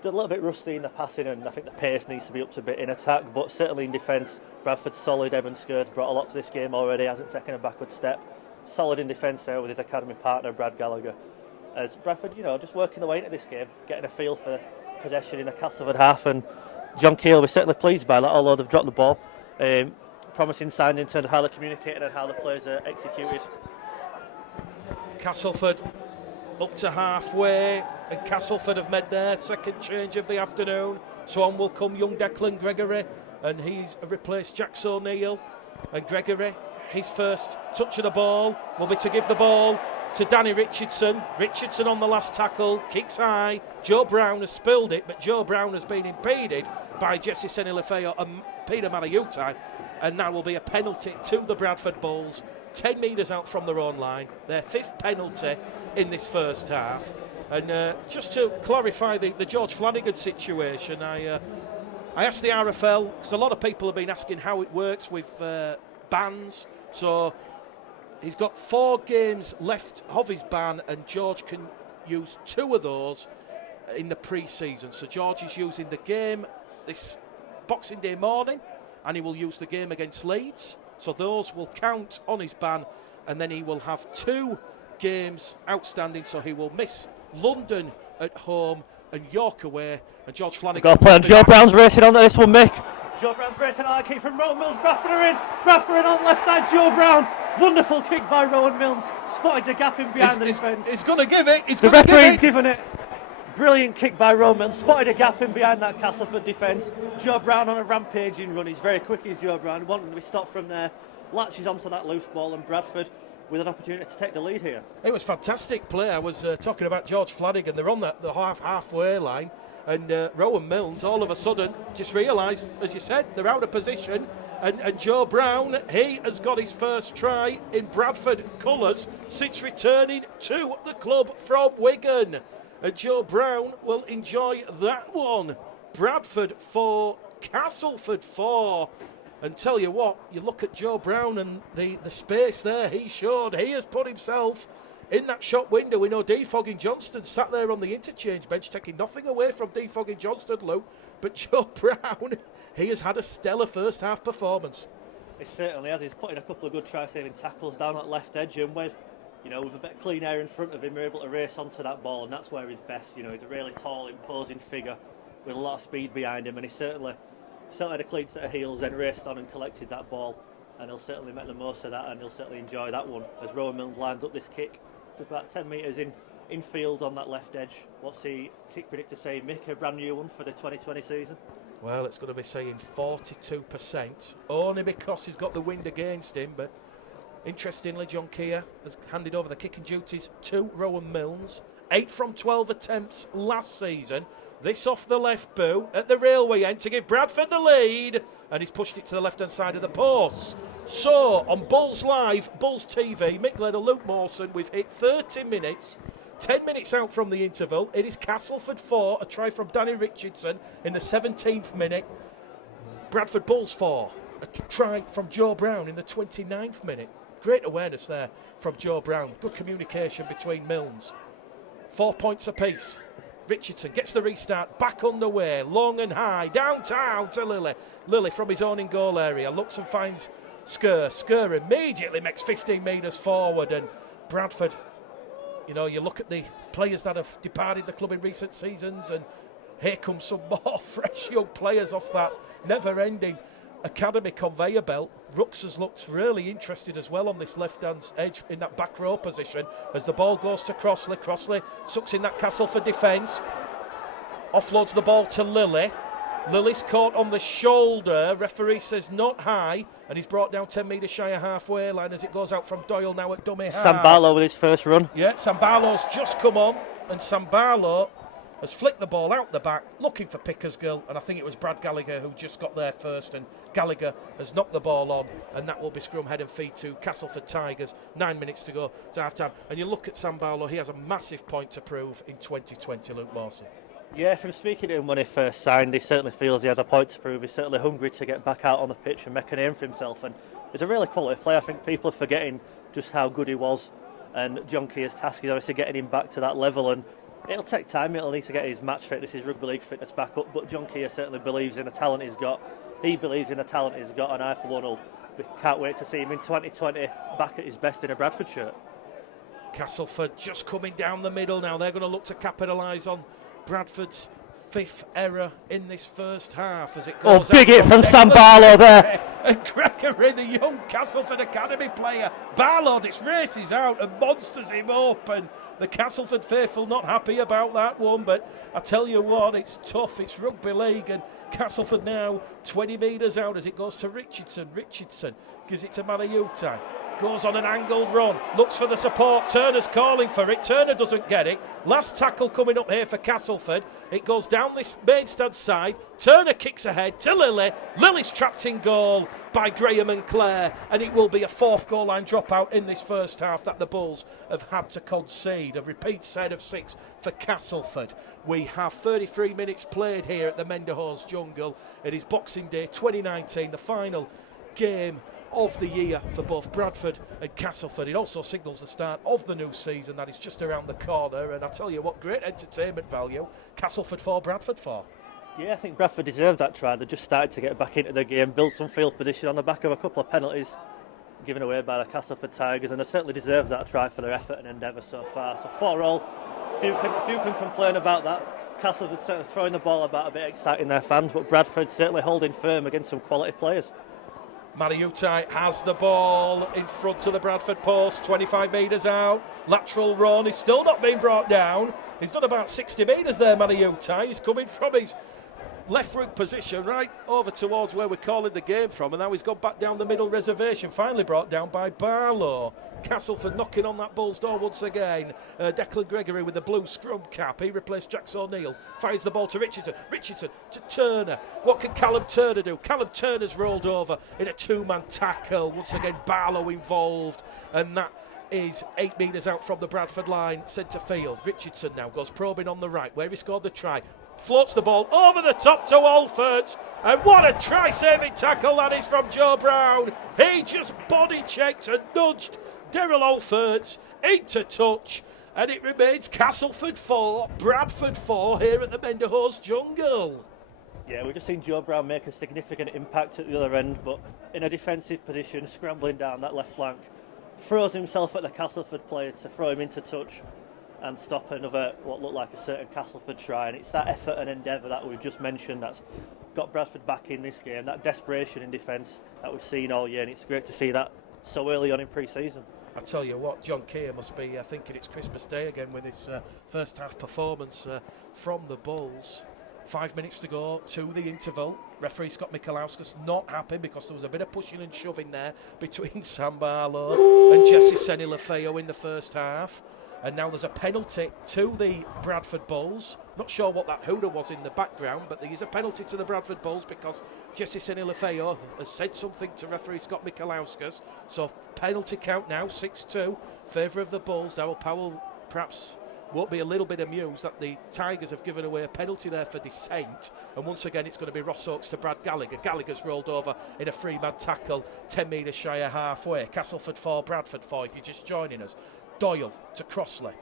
a little bit rusty in the passing, and I think the pace needs to be up to a bit in attack, but certainly in defence, Bradford's solid. Evan Skirt's brought a lot to this game already, hasn't taken a backward step. Solid in defence there with his academy partner Brad Gallagher. As Bradford, you know, just working their way into this game, getting a feel for possession in the Castleford half, and John Kear will be certainly pleased by that, although they've dropped the ball. Promising sign in terms of how they're communicating and how the players are executed. Castleford up to halfway, and Castleford have made their 2nd change of the afternoon. So on will come young Declan Gregory, and he's replaced Jax O'Neill. And Gregory, his first touch of the ball will be to give the ball to Danny Richardson. Richardson on the last tackle, kicks high. Joe Brown has spilled it, but Joe Brown has been impeded by Jesse Senilefeo and Peter Mariutai, and that will be a penalty to the Bradford Bulls. 10 metres out from their own line, their 5th penalty in this first half. And just to clarify the George Flanagan situation, I asked the RFL, because a lot of people have been asking how it works with bans. So he's got 4 games left of his ban, and George can use 2 of those in the pre-season. So George is using the game this Boxing Day morning, and he will use the game against Leeds. So those will count on his ban, and then he will have 2 games outstanding, so he will miss London at home and York away. And George Flanagan... Got a play on Joe Brown's racing on this one, Mick. Joe Brown's racing on that kick from Rowan Mills. Bradford are in. Bradford on the left side, Joe Brown. Wonderful kick by Rowan Mills. Spotted the gap in behind the defence. He's going to give it. The referee's given it. Brilliant kick by Rowan Mills. Spotted a gap in behind that Castleford defence. Joe Brown on a rampaging run. He's very quick, he's Joe Brown. Wanting to be stopped from there. Latches onto that loose ball, and Bradford with an opportunity to take the lead here. It was fantastic play. I was talking about George Flanagan. They're on the halfway line, and Rowan Mills all of a sudden just realised, as you said, they're out of position. And Joe Brown, he has got his first try in Bradford colours since returning to the club from Wigan. And Joe Brown will enjoy that one. Bradford 4, Castleford 4. And tell you what, you look at Joe Brown and the space there he showed. He has put himself in that shop window. We know Defogging Johnston sat there on the interchange bench, taking nothing away from Defogging Johnston, Luke. But Joe Brown, he has had a stellar first half performance. He certainly has. He's putting a couple of good try-saving tackles down that left edge, and with a bit of clean air in front of him, we're able to race onto that ball, and that's where he's best. He's a really tall, imposing figure with a lot of speed behind him, and he certainly had a clean set of heels, then raced on and collected that ball, and he'll certainly make the most of that, and he'll certainly enjoy that one as Rowan Mills lines up this kick just about 10 metres in field on that left edge. What's the kick predictor say, Mick? A brand new one for the 2020 season? Well, it's going to be saying 42%, only because he's got the wind against him. But interestingly, John Kear has handed over the kicking duties to Rowan Mills. 8 from 12 attempts last season, This off the left boot at the railway end to give Bradford the lead, and he's pushed it to the left-hand side of the post. So, on Bulls Live, Bulls TV, Mick Ledder, Luke Mawson, we've hit 30 minutes, 10 minutes out from the interval. It is Castleford 4, a try from Danny Richardson in the 17th minute. Bradford Bulls 4, a try from Joe Brown in the 29th minute. Great awareness there from Joe Brown. Good communication between Milnes. 4 points apiece. Richardson gets the restart, back underway, long and high, downtown to Lilly. Lilly from his own in-goal area, looks and finds Sker. Sker immediately makes 15 metres forward, and Bradford, you know, you look at the players that have departed the club in recent seasons, and here comes some more fresh young players off that never-ending academy conveyor belt. Rooks has looked really interested as well on this left-hand edge in that back row position as the ball goes to Crossley. Crossley sucks in that Castleford defence, offloads the ball to Lilly. Lilly's caught on the shoulder. Referee says not high, and he's brought down 10 metres shy of halfway line as it goes out from Doyle now at dummy half. Sambarlo with his first run. Yeah, Sambarlo's just come on, and Sambarlo has flicked the ball out the back, looking for Pickersgill, and I think it was Brad Gallagher who just got there first, and Gallagher has knocked the ball on, and that will be scrum head and feet to Castleford Tigers. 9 minutes to go to half-time. And you look at Sam Barlow, he has a massive point to prove in 2020, Luke Mawson. Yeah, from speaking to him when he first signed, he certainly feels he has a point to prove. He's certainly hungry to get back out on the pitch and make a name for himself, and he's a really quality player. I think people are forgetting just how good he was, and John Kear's task is obviously getting him back to that level, and it'll take time. It'll need to get his match fitness, his rugby league fitness back up. But John Kear certainly believes in the talent he's got. He believes in the talent he's got, and I, for one, can't wait to see him in 2020 back at his best in a Bradford shirt. Castleford just coming down the middle now. They're going to look to capitalise on Bradford's fifth error in this first half as it goes. Oh, big hit from Sam Barlow there. And Gregory, the young Castleford Academy player. Barlow just races out and monsters him up, and the Castleford faithful not happy about that one, but I tell you what, it's tough. It's rugby league, and Castleford now 20 metres out as it goes to Richardson. Richardson gives it to Mariutai. Goes on an angled run, looks for the support. Turner's calling for it. Turner doesn't get it. Last tackle coming up here for Castleford. It goes down this Maidstad side. Turner kicks ahead to Lilly. Lily's trapped in goal by Graham and Clare, and it will be a fourth goal line dropout in this first half that the Bulls have had to concede. A repeat set of 6 for Castleford. We have 33 minutes played here at the Menderhorse Jungle. It is Boxing Day 2019, the final game of the year for both Bradford and Castleford. It also signals the start of the new season that is just around the corner, and I tell you what, great entertainment value. Castleford 4, Bradford 4. Yeah, I think Bradford deserved that try. They just started to get back into the game, built some field position on the back of a couple of penalties given away by the Castleford Tigers, and they certainly deserved that try for their effort and endeavour so far. So 4-all, few can complain about that. Castleford certainly throwing the ball about a bit, exciting their fans, but Bradford certainly holding firm against some quality players. Mariutai has the ball in front of the Bradford post, 25 metres out. Lateral run, he's still not been brought down. He's done about 60 metres there, Mariutai. He's coming from his left wing position right over towards where we're calling the game from, and now he's gone back down the middle reservation, finally brought down by Barlow. Castleford knocking on that Bulls door once again. Declan Gregory with the blue scrum cap. He replaced Jax O'Neill. Fires the ball to Richardson. Richardson to Turner. What can Callum Turner do? Callum Turner's rolled over in a two-man tackle. Once again, Barlow involved. And that is 8 metres out from the Bradford line, centre field. Richardson now goes probing on the right, where he scored the try. Floats the ball over the top to Alford, and what a try-saving tackle that is from Joe Brown. He just body-checked and nudged Daryl Alford into touch, and it remains Castleford 4, Bradford 4 here at the Menderhorse Jungle. Yeah, we've just seen Joe Brown make a significant impact at the other end, but in a defensive position, scrambling down that left flank, throws himself at the Castleford player to throw him into touch and stop another, what looked like a certain Castleford try. And it's that effort and endeavour that we've just mentioned that's got Bradford back in this game, that desperation in defence that we've seen all year, and it's great to see that so early on in pre-season. I tell you what, John Kear must be thinking it's Christmas Day again with his first half performance from the Bulls. 5 minutes to go to the interval. Referee Scott Michalauskas not happy because there was a bit of pushing and shoving there between Sam Barlow and Jesse Senni-Lafeo in the first half. And now there's a penalty to the Bradford Bulls. Not sure what that hooter was in the background, but there is a penalty to the Bradford Bulls because Jesse Sinilafeo has said something to referee Scott Michalauskas. So penalty count now, 6-2, favour of the Bulls. Darryl Powell perhaps won't be a little bit amused that the Tigers have given away a penalty there for dissent. And once again, it's going to be Ross Oakes to Brad Gallagher. Gallagher's rolled over in a free-man tackle, 10 metres shy of halfway. Castleford 4, Bradford 4, if you're just joining us. Doyle to Crossley.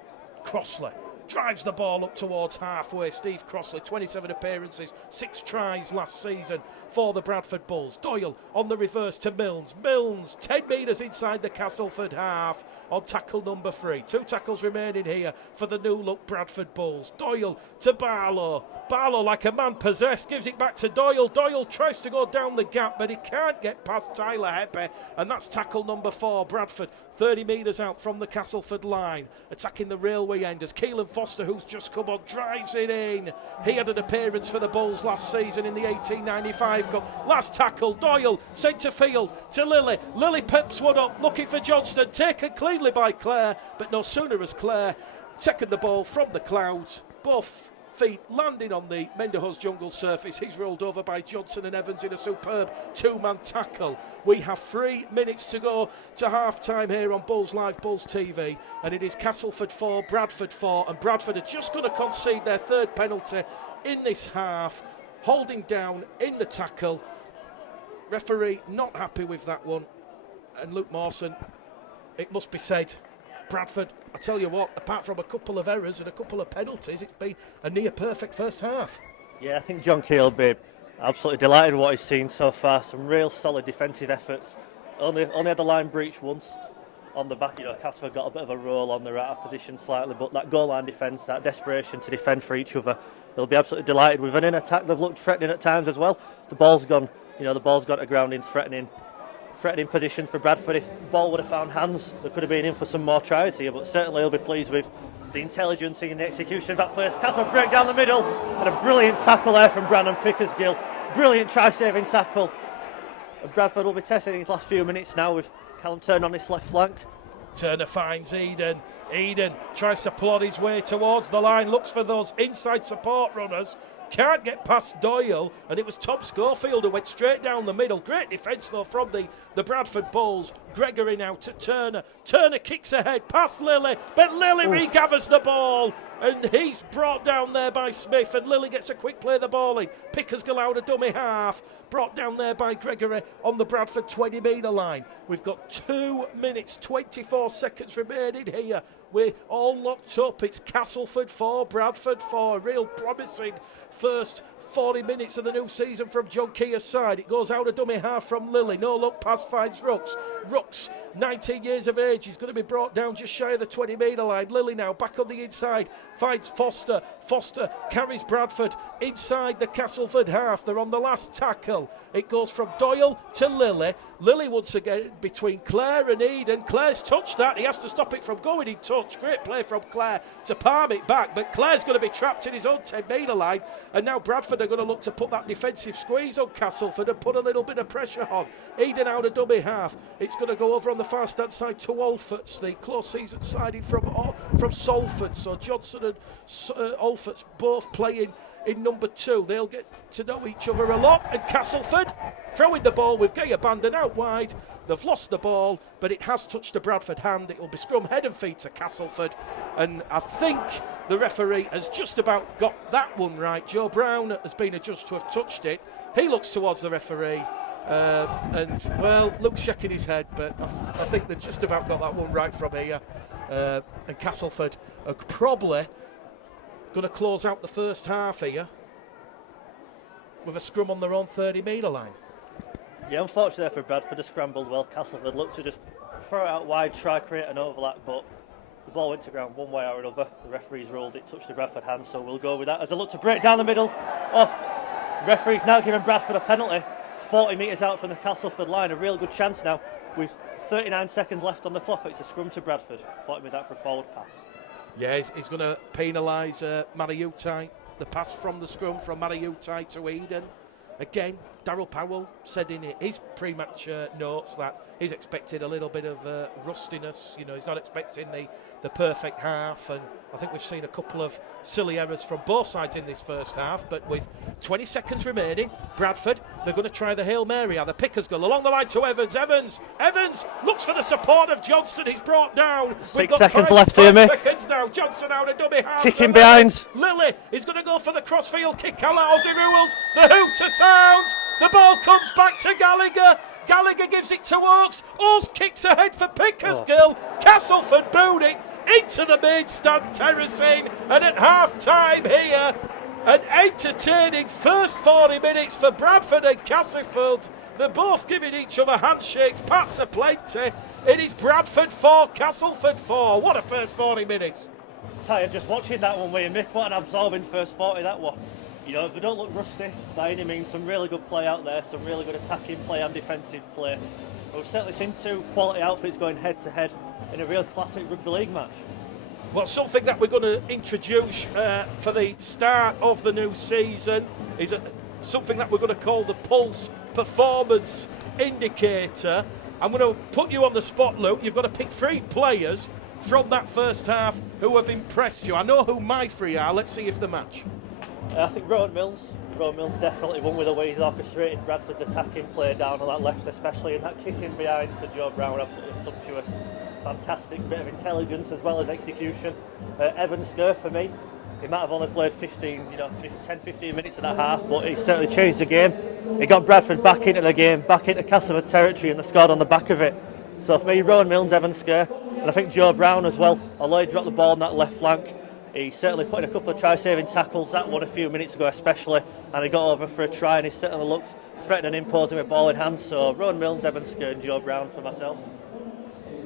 Crossley drives the ball up towards halfway. Steve Crossley, 27 appearances, 6 tries last season for the Bradford Bulls. Doyle on the reverse to Milnes. Milnes, 10 metres inside the Castleford half on tackle number 3. 2 tackles remaining here for the new-look Bradford Bulls. Doyle to Barlow. Barlow, like a man possessed, gives it back to Doyle. Doyle tries to go down the gap, but he can't get past Tyler Heppe, and that's tackle number 4. Bradford, 30 metres out from the Castleford line, attacking the railway end as Keelan Foster, who's just come on, drives it in. He had an appearance for the Bulls last season in the 1895 Cup. Last tackle, Doyle, centre field to Lilly. Lilly peps one up, looking for Johnston, taken cleanly by Clare, but no sooner has Clare taken the ball from the clouds, both feet landing on the Menderhus jungle surface. He's rolled over by Johnson and Evans in a superb 2-man tackle. We have 3 minutes to go to half-time here on Bulls Live, Bulls TV, and it is Castleford 4, Bradford 4, and Bradford are just going to concede their 3rd penalty in this half, holding down in the tackle. Referee not happy with that one, and Luke Mawson, it must be said, Bradford, I tell you what, apart from a couple of errors and a couple of penalties, it's been a near-perfect first half. Yeah, I think John Kear will be absolutely delighted with what he's seen so far. Some real solid defensive efforts. Only had the line breach once on the back. Castleford got a bit of a roll on the right opposition slightly, but that goal line defence, that desperation to defend for each other, they'll be absolutely delighted with. And in attack, they've looked threatening at times as well. The ball's gone to ground in threatening position for Bradford. If the ball would have found hands, they could have been in for some more tries here, but certainly he'll be pleased with the intelligence and the execution of that play. Castleford break down the middle, and a brilliant tackle there from Brandon Pickersgill. Brilliant try-saving tackle. And Bradford will be testing his last few minutes now with Callum Turner on his left flank. Turner finds Eden. Eden tries to plod his way towards the line, looks for those inside support runners. Can't get past Doyle, and it was Tom Schofield who went straight down the middle. Great defence though from the Bradford Bulls. Gregory now to Turner. Turner kicks ahead past Lilly, but Lilly regathers the ball, and he's brought down there by Smith, and Lilly gets a quick play the ball in. Pickersgill out a dummy half, brought down there by Gregory on the Bradford 20-metre line. We've got 2 minutes 24 seconds remaining here. We're all locked up. It's Castleford 4, Bradford 4. Real promising first 40 minutes of the new season from John Kear's side. It goes out a dummy half from Lilly. No look pass finds Rooks. Rooks, 19 years of age. He's going to be brought down just shy of the 20-metre line. Lilly now back on the inside. Finds Foster. Foster carries Bradford inside the Castleford half. They're on the last tackle. It goes from Doyle to Lilly. Lilly once again between Clare and Eden. Clare's touched that. He has to stop it from going in touch. Great play from Clare to palm it back. But Clare's going to be trapped in his own 10-metre line. And now Bradford are going to look to put that defensive squeeze on Castleford and put a little bit of pressure on. Eden out a dummy half. It's going to go over on the far stand side to Alforts, the close season siding from Salford. So Johnson and Alforts both playing in number 2. They'll get to know each other a lot. And Castleford throwing the ball with Gay Abandon out wide. They've lost the ball, but it has touched the Bradford hand. It will be scrum head and feet to Castleford. And I think the referee has just about got that one right. Joe Brown has been adjudged to have touched it. He looks towards the referee. Luke's shaking his head, but I think they just about got that one right from here. And Castleford are probably going to close out the first half here with a scrum on their own 30-metre line. Yeah, unfortunately for Bradford, they scrambled well. Castleford looked to just throw it out wide, try create an overlap, but the ball went to ground one way or another. The referees ruled it touched the Bradford hand, so we'll go with that. As they look to break down the middle, off. Referee's now giving Bradford a penalty, 40 metres out from the Castleford line. A real good chance now with 39 seconds left on the clock. It's a scrum to Bradford. 40 metres out for a forward pass. Yeah, he's going to penalise Mariutai. The pass from the scrum from Mariutai to Eden. Again, Darryl Powell said in his pre-match notes that he's expected a little bit of rustiness. You know, he's not expecting the perfect half, and I think we've seen a couple of silly errors from both sides in this first half. But with 20 seconds remaining, Bradford, they're going to try the Hail Mary. The Pickers go along the line to Evans. Evans looks for the support of Johnson. He's brought down. 6 seconds left here, mate. 5 seconds now. Johnson out of dummy half. Kicking behind. Lily is going to go for the crossfield kick. Aussie rules. The hooter sounds. The ball comes back to Gallagher. Gallagher gives it to Oakes. Oakes kicks ahead for Pickersgill. Castleford booed it into the main stand terracing. And at half time here, an entertaining first 40 minutes for Bradford and Castleford. They're both giving each other handshakes, pats are plenty. It is Bradford 4, Castleford 4. What a first 40 minutes. Tired just watching that one, Wayne. Mick, what an absorbing first 40 that was. You know, they don't look rusty by any means. Some really good play out there, some really good attacking play and defensive play. But we've certainly seen two quality outfits going head to head in a real classic rugby league match. Well, something that we're going to introduce for the start of the new season is something that we're going to call the Pulse Performance Indicator. I'm going to put you on the spot, Luke. You've got to pick 3 players from that first half who have impressed you. I know who my 3 are. Let's see if they match. I think Rowan Mills definitely won with the way he's orchestrated Bradford's attacking play down on that left, especially in that kicking behind for Joe Brown. Absolutely sumptuous, fantastic bit of intelligence as well as execution. Evans Kear for me, he might have only played 10-15 minutes of that half, but he certainly changed the game. He got Bradford back into the game, back into Castleford territory, and they scored on the back of it. So for me, Rowan Mills, Evans Kear, and I think Joe Brown as well. Although he dropped the ball on that left flank, he certainly put in a couple of try-saving tackles, that one a few minutes ago especially, and he got over for a try, and he certainly looked threatening and imposing with ball in hand. So Rowan Mills, Evans Kear and Joe Brown for myself.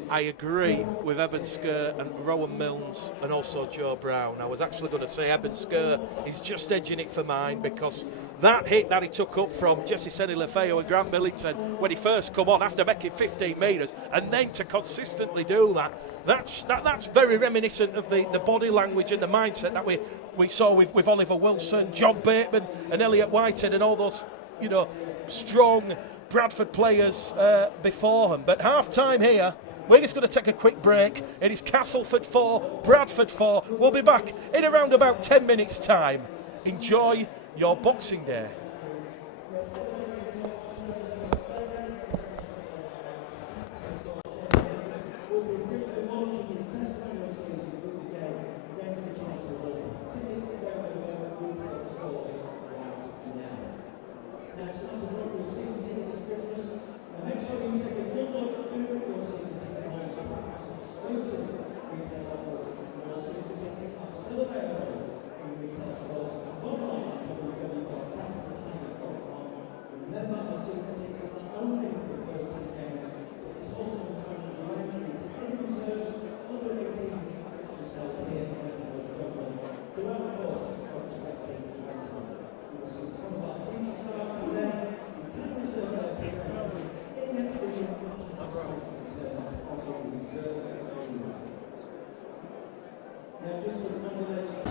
I agree with Evans Kear and Rowan Mills and also Joe Brown. I was actually going to say Evans Kear is just edging it for mine because that hit that he took up from Jesse Lefeo and Grant Millington when he first come on after making 15 metres, and then to consistently do that's very reminiscent of the body language and the mindset that we saw with Oliver Wilson, John Bateman and Elliot Whitehead and all those, you know, strong Bradford players before him. But half time here, we're just going to take a quick break. It is Castleford 4, Bradford 4. We'll be back in around about 10 minutes time. Enjoy your Boxing Day.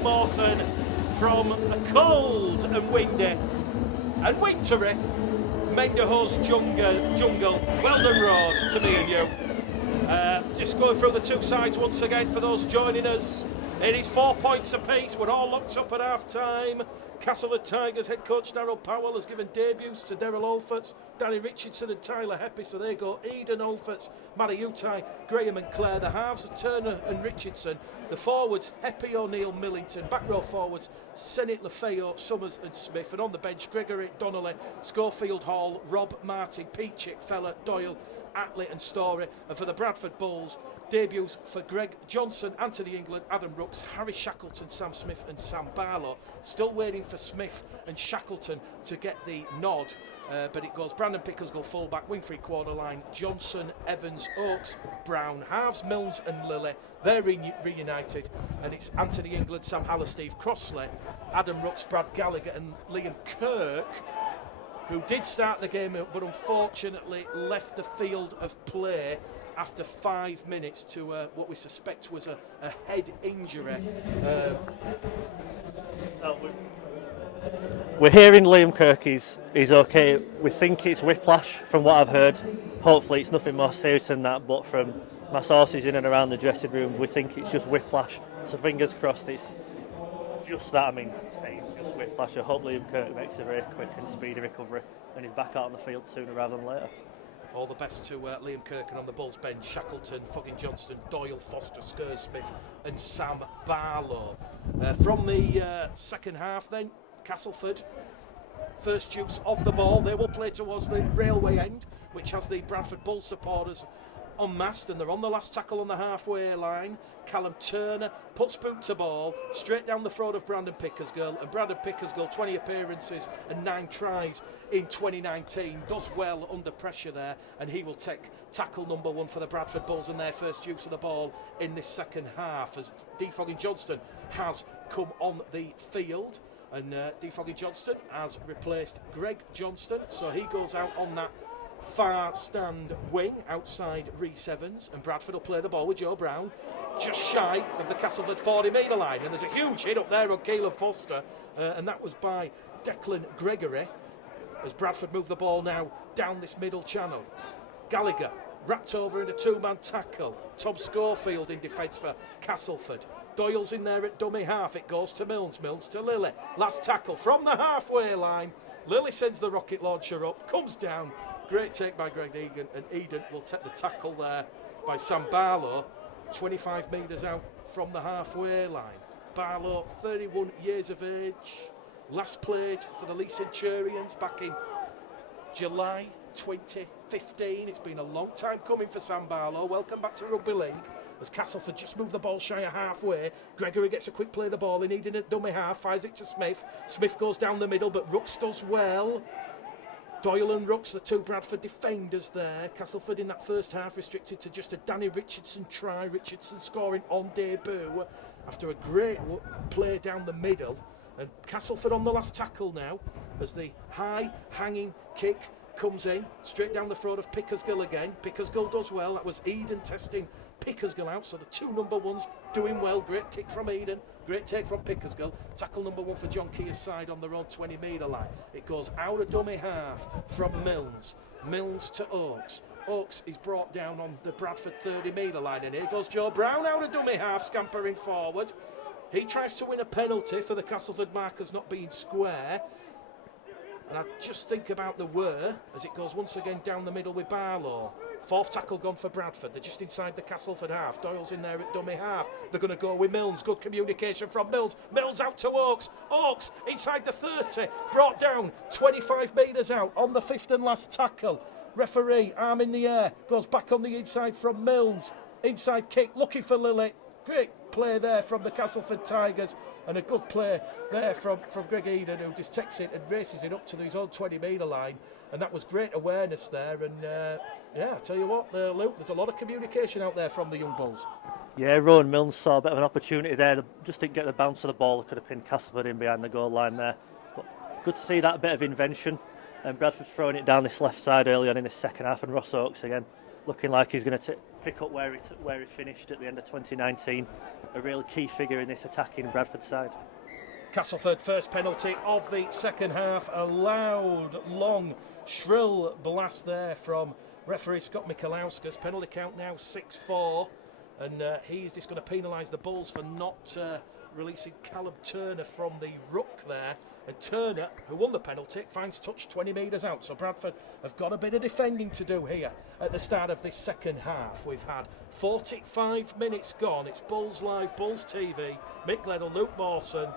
Mawson from a cold and windy and wintry Menderhose jungle, Weldon Road to me and you. Just going through the two sides once again for those joining us. It is 4 points apiece. We're all locked up at half time. Castleford Tigers head coach Darryl Powell has given debuts to Daryl Olferts, Danny Richardson and Tyler Heppy. So there go Eden Olferts, Matty Utai, Graham and Clare. The halves are Turner and Richardson. The forwards, Heppy, O'Neill, Millington. Back row forwards, Sennett, Lefeo, Summers and Smith. And on the bench, Gregory, Donnelly, Schofield, Hall, Rob, Martin, Peachick, Fella, Doyle, Atley and Story. And for the Bradford Bulls, debuts for Greg Johnson, Anthony England, Adam Rooks, Harry Shackleton, Sam Smith and Sam Barlow. Still waiting for Smith and Shackleton to get the nod, but it goes Brandon Pickersgill fullback, wing free quarter line, Johnson, Evans, Oakes, Brown, halves, Milnes and Lilly. They're reunited, and it's Anthony England, Sam Haller, Steve Crossley, Adam Rooks, Brad Gallagher and Liam Kirk, who did start the game but unfortunately left the field of play after 5 minutes to what we suspect was a head injury. We're hearing Liam Kirk is okay. We think it's whiplash from what I've heard. Hopefully it's nothing more serious than that, but from my sources in and around the dressing rooms, we think it's just whiplash. So fingers crossed it's just that. I mean, say it's just whiplash. I hope Liam Kirk makes a very quick and speedy recovery and he's back out on the field sooner rather than later. All the best to Liam Kirk, and on the Bulls bench, Shackleton, Fucking Johnston, Doyle, Foster, Skersmith and Sam Barlow. From the second half then, Castleford, first use of the ball. They will play towards the railway end, which has the Bradford Bulls supporters unmasked, and they're on the last tackle on the halfway line. Callum Turner puts boot to ball straight down the throat of Brandon Pickersgill, and Brandon Pickersgill, 20 appearances and 9 tries in 2019, does well under pressure there, and he will take tackle number 1 for the Bradford Bulls and their first use of the ball in this second half, as Defogging Johnston has come on the field, and Defogging Johnston has replaced Greg Johnston, so he goes out on that far stand wing outside Reece Evans, and Bradford will play the ball with Joe Brown just shy of the Castleford 40-metre line, and there's a huge hit up there on Caleb Foster, and that was by Declan Gregory, as Bradford move the ball now down this middle channel. Gallagher wrapped over in a 2-man tackle. Tom Schofield in defence for Castleford. Doyle's in there at dummy half. It goes to Milnes. Milnes to Lilly. Last tackle from the halfway line. Lilly sends the rocket launcher up. Comes down. Great take by Greg Egan. And Eden will take the tackle there by Sam Barlow. 25 metres out from the halfway line. Barlow, 31 years of age. Last played for the Lee Centurions back in July 2015. It's been a long time coming for Sam Barlow. Welcome back to Rugby League, as Castleford just moved the ball shy of halfway. Gregory gets a quick play of the ball. He needed a dummy half, fires it to Smith. Smith goes down the middle, but Rooks does well. Doyle and Rooks, the two Bradford defenders there. Castleford in that first half restricted to just a Danny Richardson try. Richardson scoring on debut after a great play down the middle. And Castleford on the last tackle now, as the high hanging kick comes in straight down the throat of Pickersgill again. Pickersgill does well. That was Eden testing Pickersgill out, so the two number 1s doing well. Great kick from Eden, great take from Pickersgill. Tackle number 1 for John Kear's side on their own 20-metre line. It goes out of dummy half from Milnes. Milnes to Oakes. Oakes is brought down on the Bradford 30-metre line, and here goes Joe Brown out of dummy half, scampering forward. He tries to win a penalty for the Castleford markers not being square. And I just think about the whir as it goes once again down the middle with Barlow. Fourth tackle gone for Bradford. They're just inside the Castleford half. Doyle's in there at dummy half. They're going to go with Milnes. Good communication from Milnes. Milnes out to Oakes. Oakes inside the 30. Brought down 25 metres out on the 5th and last tackle. Referee, arm in the air. Goes back on the inside from Milnes. Inside kick, looking for Lilly. Great play there from the Castleford Tigers, and a good play there from Greg Eden, who just takes it and races it up to his own 20-metre line, and that was great awareness there. And yeah, I tell you what, Luke, there's a lot of communication out there from the young Bulls. Yeah, Rowan Milnes saw a bit of an opportunity there. They just didn't get the bounce of the ball. They could have pinned Castleford in behind the goal line there. But good to see that bit of invention. And Bradford's throwing it down this left side early on in the second half, and Ross Oakes again looking like he's going to pick up where he finished at the end of 2019. A real key figure in this attacking Bradford side. Castleford first penalty of the second half. A loud, long, shrill blast there from referee Scott Michalauskas. Penalty count now 6-4, and he's just going to penalise the Bulls for not releasing Callum Turner from the ruck there. And Turner, who won the penalty, finds touch 20 metres out. So Bradford have got a bit of defending to do here at the start of this second half. We've had 45 minutes gone. It's Bulls Live, Bulls TV. Mick Gledall, Luke Mawson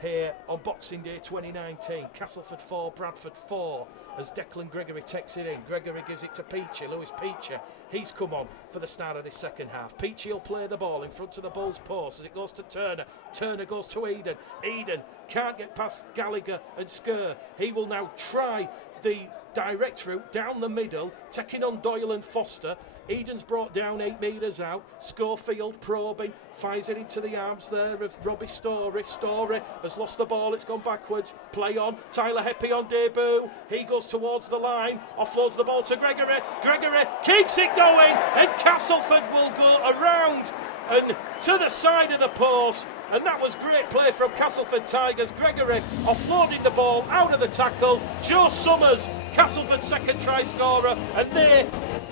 here on Boxing Day 2019. Castleford 4, Bradford 4, as Declan Gregory takes it in. Gregory gives it to Peachy, Lewis Peachy. He's come on for the start of this second half. Peachy will play the ball in front of the Bulls post as it goes to Turner. Turner goes to Eden. Eden can't get past Gallagher and Skur. He will now try the direct route down the middle, taking on Doyle and Foster. Eden's brought down 8 metres out. Schofield probing, fires it into the arms there of Robbie Story. Story has lost the ball, it's gone backwards. Play on, Tyler Heppy on debut. He goes towards the line, offloads the ball to Gregory. Gregory keeps it going, and Castleford will go around and to the side of the post, and that was great play from Castleford Tigers. Gregory offloading the ball out of the tackle. Joe Summers, Castlefords' second try scorer, and they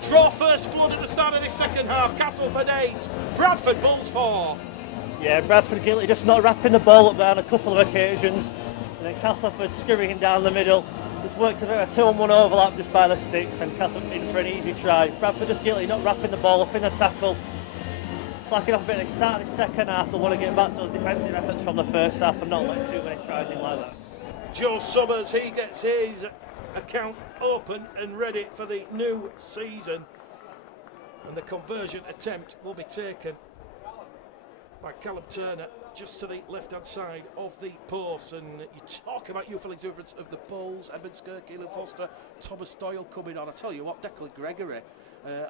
draw first blood at the start of this second half. Castleford 8, Bradford Bulls 4. Yeah, Bradford guilty, just not wrapping the ball up there on a couple of occasions, and then Castleford scurrying down the middle. Just worked a bit of a 2-on-1 overlap just by the sticks, and Castleford in for an easy try. Bradford just guilty, not wrapping the ball up in the tackle. Slacking off a bit at the start of the second half. They want to get back to those defensive efforts from the first half and not let too many tries in like that. Joe Summers, he gets his account open and ready for the new season. And the conversion attempt will be taken by Callum Turner just to the left-hand side of the post. And you talk about youthful exuberance of the Bulls, Edmund Skirk, Keelan Foster, Thomas Doyle coming on. I tell you what, Declan Gregory,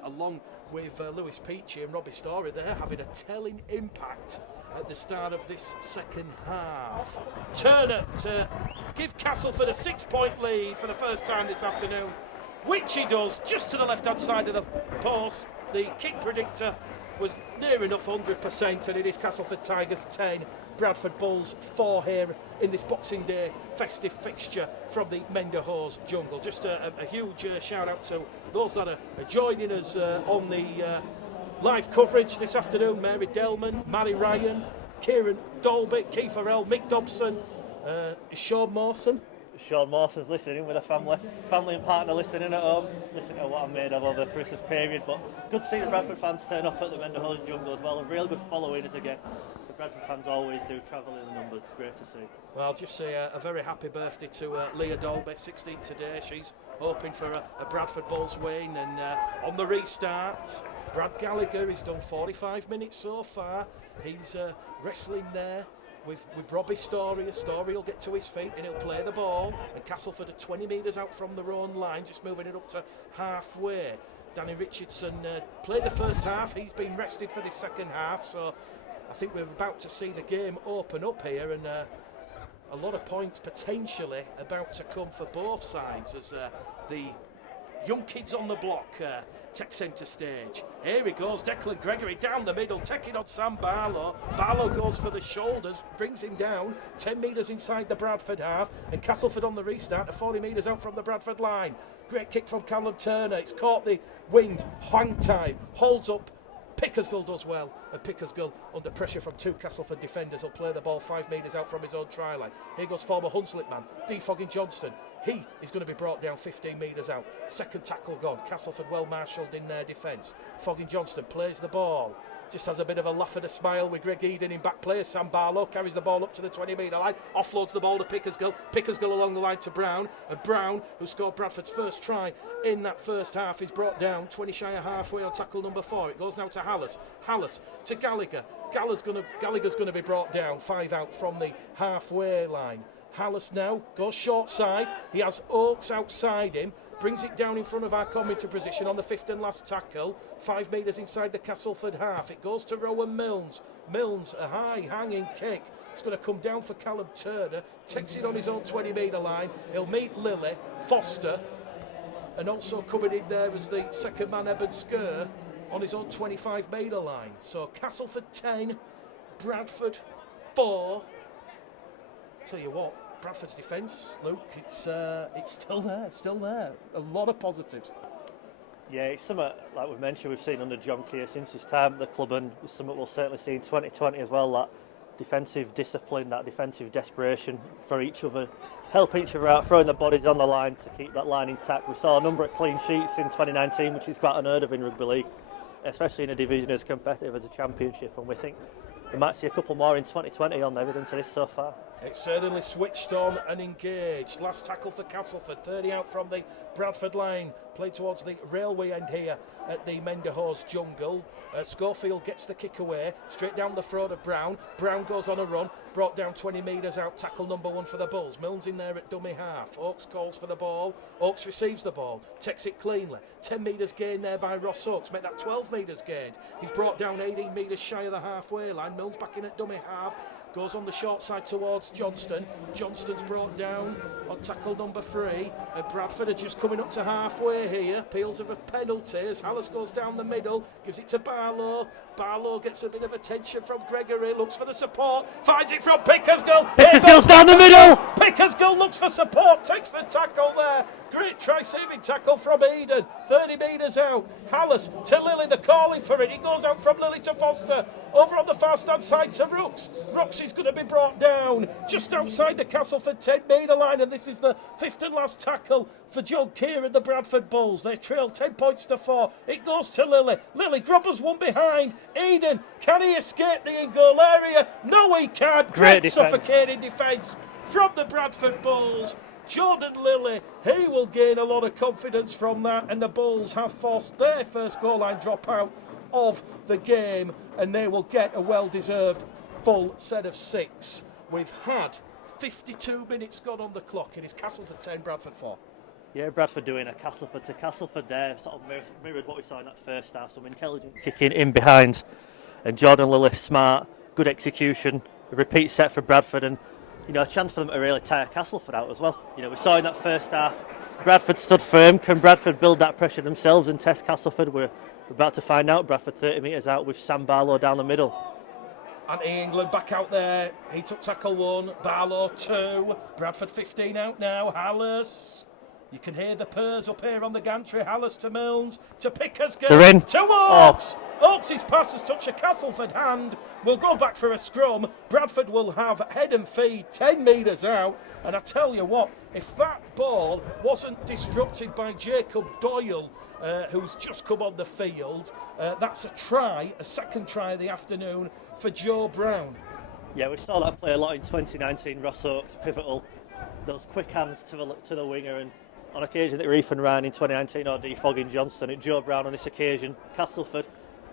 along with Lewis Peachy and Robbie Story, they're having a telling impact at the start of this second half. Turner to give Castleford a 6-point lead for the first time this afternoon, which he does just to the left-hand side of the post. The kick predictor was near enough 100%, and it is Castleford Tigers 10, Bradford Bulls 4 here in this Boxing Day festive fixture from the Menderhose jungle. Just a huge shout out to those that are joining us on the live coverage this afternoon. Mary Delman, Mary Ryan, Kieran Dolby, Keith Farrell, Mick Dobson, Sean Mawson. Sean Mawson's listening with a family and partner listening at home, listening to what I'm made of over the Christmas period. But good to see the Bradford fans turn up at the Menderhose jungle as well. A real good following it again. The Bradford fans always do travel in the numbers. It's great to see. Well, I'll just say a very happy birthday to Leah Dolby, 16 today. She's hoping for a Bradford Bulls win. And on the restart, Brad Gallagher, he's done 45 minutes so far. He's wrestling there with Robbie Story. Story will get to his feet and he'll play the ball. And Castleford are 20 metres out from their own line, just moving it up to halfway. Danny Richardson played the first half. He's been rested for the second half. So I think we're about to see the game open up here, and a lot of points potentially about to come for both sides as the young kids on the block take centre stage. Here he goes, Declan Gregory down the middle, taking on Sam Barlow. Barlow goes for the shoulders, brings him down 10 metres inside the Bradford half, and Castleford on the restart are 40 metres out from the Bradford line. Great kick from Callum Turner, it's caught the wind, hang time, holds up. Pickersgill does well, and Pickersgill under pressure from two Castleford defenders will play the ball 5 metres out from his own try line. Here goes former Hunslet man, Defogging Johnston. He is going to be brought down 15 metres out. Second tackle gone. Castleford well marshalled in their defence. Fogging Johnston plays the ball. Just has a bit of a laugh and a smile with Greg Eden in back play. Sam Barlow carries the ball up to the 20 metre line. Offloads the ball to Pickersgill. Pickersgill along the line to Brown. And Brown, who scored Bradford's first try in that first half, is brought down 20 shy of halfway on tackle number 4. It goes now to Hallis. Hallis to Gallagher. Gallagher's going to be brought down 5 out from the halfway line. Hallis now goes short side. He has Oakes outside him. Brings it down in front of our commentator position on the 5th and last tackle. 5 metres inside the Castleford half. It goes to Rowan Milnes. Milnes, a high hanging kick. It's going to come down for Callum Turner. Takes it on his own 20 metre line. He'll meet Lilly, Foster, and also coming in there was the second man, Eben Skur, on his own 25 metre line. So Castleford 10, Bradford 4. Tell you what, Bradford's defence, Luke, it's still there. A lot of positives. Yeah, it's something, like we've mentioned, we've seen under John Kear since his time at the club, and it's something we'll certainly see in 2020 as well, that defensive discipline, that defensive desperation for each other, helping each other out, throwing their bodies on the line to keep that line intact. We saw a number of clean sheets in 2019, which is quite unheard of in rugby league, especially in a division as competitive as a championship, and we think we might see a couple more in 2020 on evidence of this so far. It's certainly switched on and engaged. Last tackle for Castleford, 30 out from the Bradford line. Played towards the railway end here at the Menderhose jungle. Schofield gets the kick away, straight down the throat of Brown. Brown goes on a run, brought down 20 metres out, tackle number 1 for the Bulls. Milnes in there at dummy half. Oakes calls for the ball. Oakes receives the ball, takes it cleanly. 10 metres gained there by Ross Oakes, make that 12 metres gained. He's brought down 18 metres shy of the halfway line. Milnes back in at dummy half. goes on the short side towards Johnston. Johnston's brought down on tackle number 3. And Bradford are just coming up to halfway here. Peels of a penalty as Hallis goes down the middle, gives it to Barlow. Barlow gets a bit of attention from Gregory, looks for the support, finds it from Pickersgill. Pickersgill's down the middle. Pickersgill looks for support, takes the tackle there. Great try-saving tackle from Eden. 30 metres out. Hallis to Lilly, they're calling for it. He goes out from Lilly to Foster. Over on the far-stand side to Rooks. Rooks is going to be brought down just outside the Castleford 10-metre line. And this is the 5th and last tackle for John Kear and the Bradford Bulls. They trail 10 points to 4. It goes to Lilly. Lilly, Grubbers one behind. Eden, can he escape the in-goal area? No, he can't. Great suffocating defence from the Bradford Bulls. Jordan Lilly, he will gain a lot of confidence from that, and the Bulls have forced their first goal line dropout of the game, and they will get a well-deserved full set of 6. We've had 52 minutes gone on the clock. It is Castleford 10, Bradford 4. Yeah, Bradford doing a Castleford to Castleford there, sort of mirrored what we saw in that first half, some intelligent kicking in behind, and Jordan Lilly smart, good execution, a repeat set for Bradford, and a chance for them to really tire Castleford out as well. We saw in that first half, Bradford stood firm. Can Bradford build that pressure themselves and test Castleford? We're about to find out. Bradford 30 metres out with Sam Barlow down the middle. And England back out there. He took tackle 1, Barlow 2. Bradford 15 out now. Hallis. You can hear the purrs up here on the gantry. Hallis to Milnes, to Pickersgill, they're in. to Oaks. Oaks' pass has touched a Castleford hand. We'll go back for a scrum. Bradford will have head and feet 10 metres out. And I tell you what, if that ball wasn't disrupted by Jacob Doyle, who's just come on the field, that's a second try of the afternoon for Joe Brown. Yeah, we saw that play a lot in 2019. Ross Oakes, pivotal. Those quick hands to the winger, and on occasion that Reef and Ryan in 2019 or defogging Johnston, at Joe Brown on this occasion. Castleford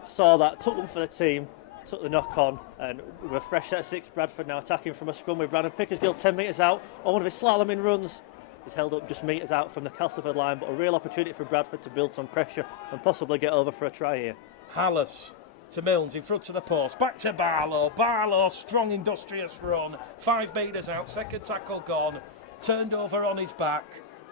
saw that, took them for the team, took the knock on, and we're fresh at 6. Bradford now attacking from a scrum with Brandon Pickersgill 10 metres out on one of his slaloming runs. He's held up just metres out from the Castleford line, but a real opportunity for Bradford to build some pressure and possibly get over for a try here. Hallis to Milnes in front of the post, back to Barlow. Barlow, strong industrious run, 5 metres out, second tackle gone, turned over on his back.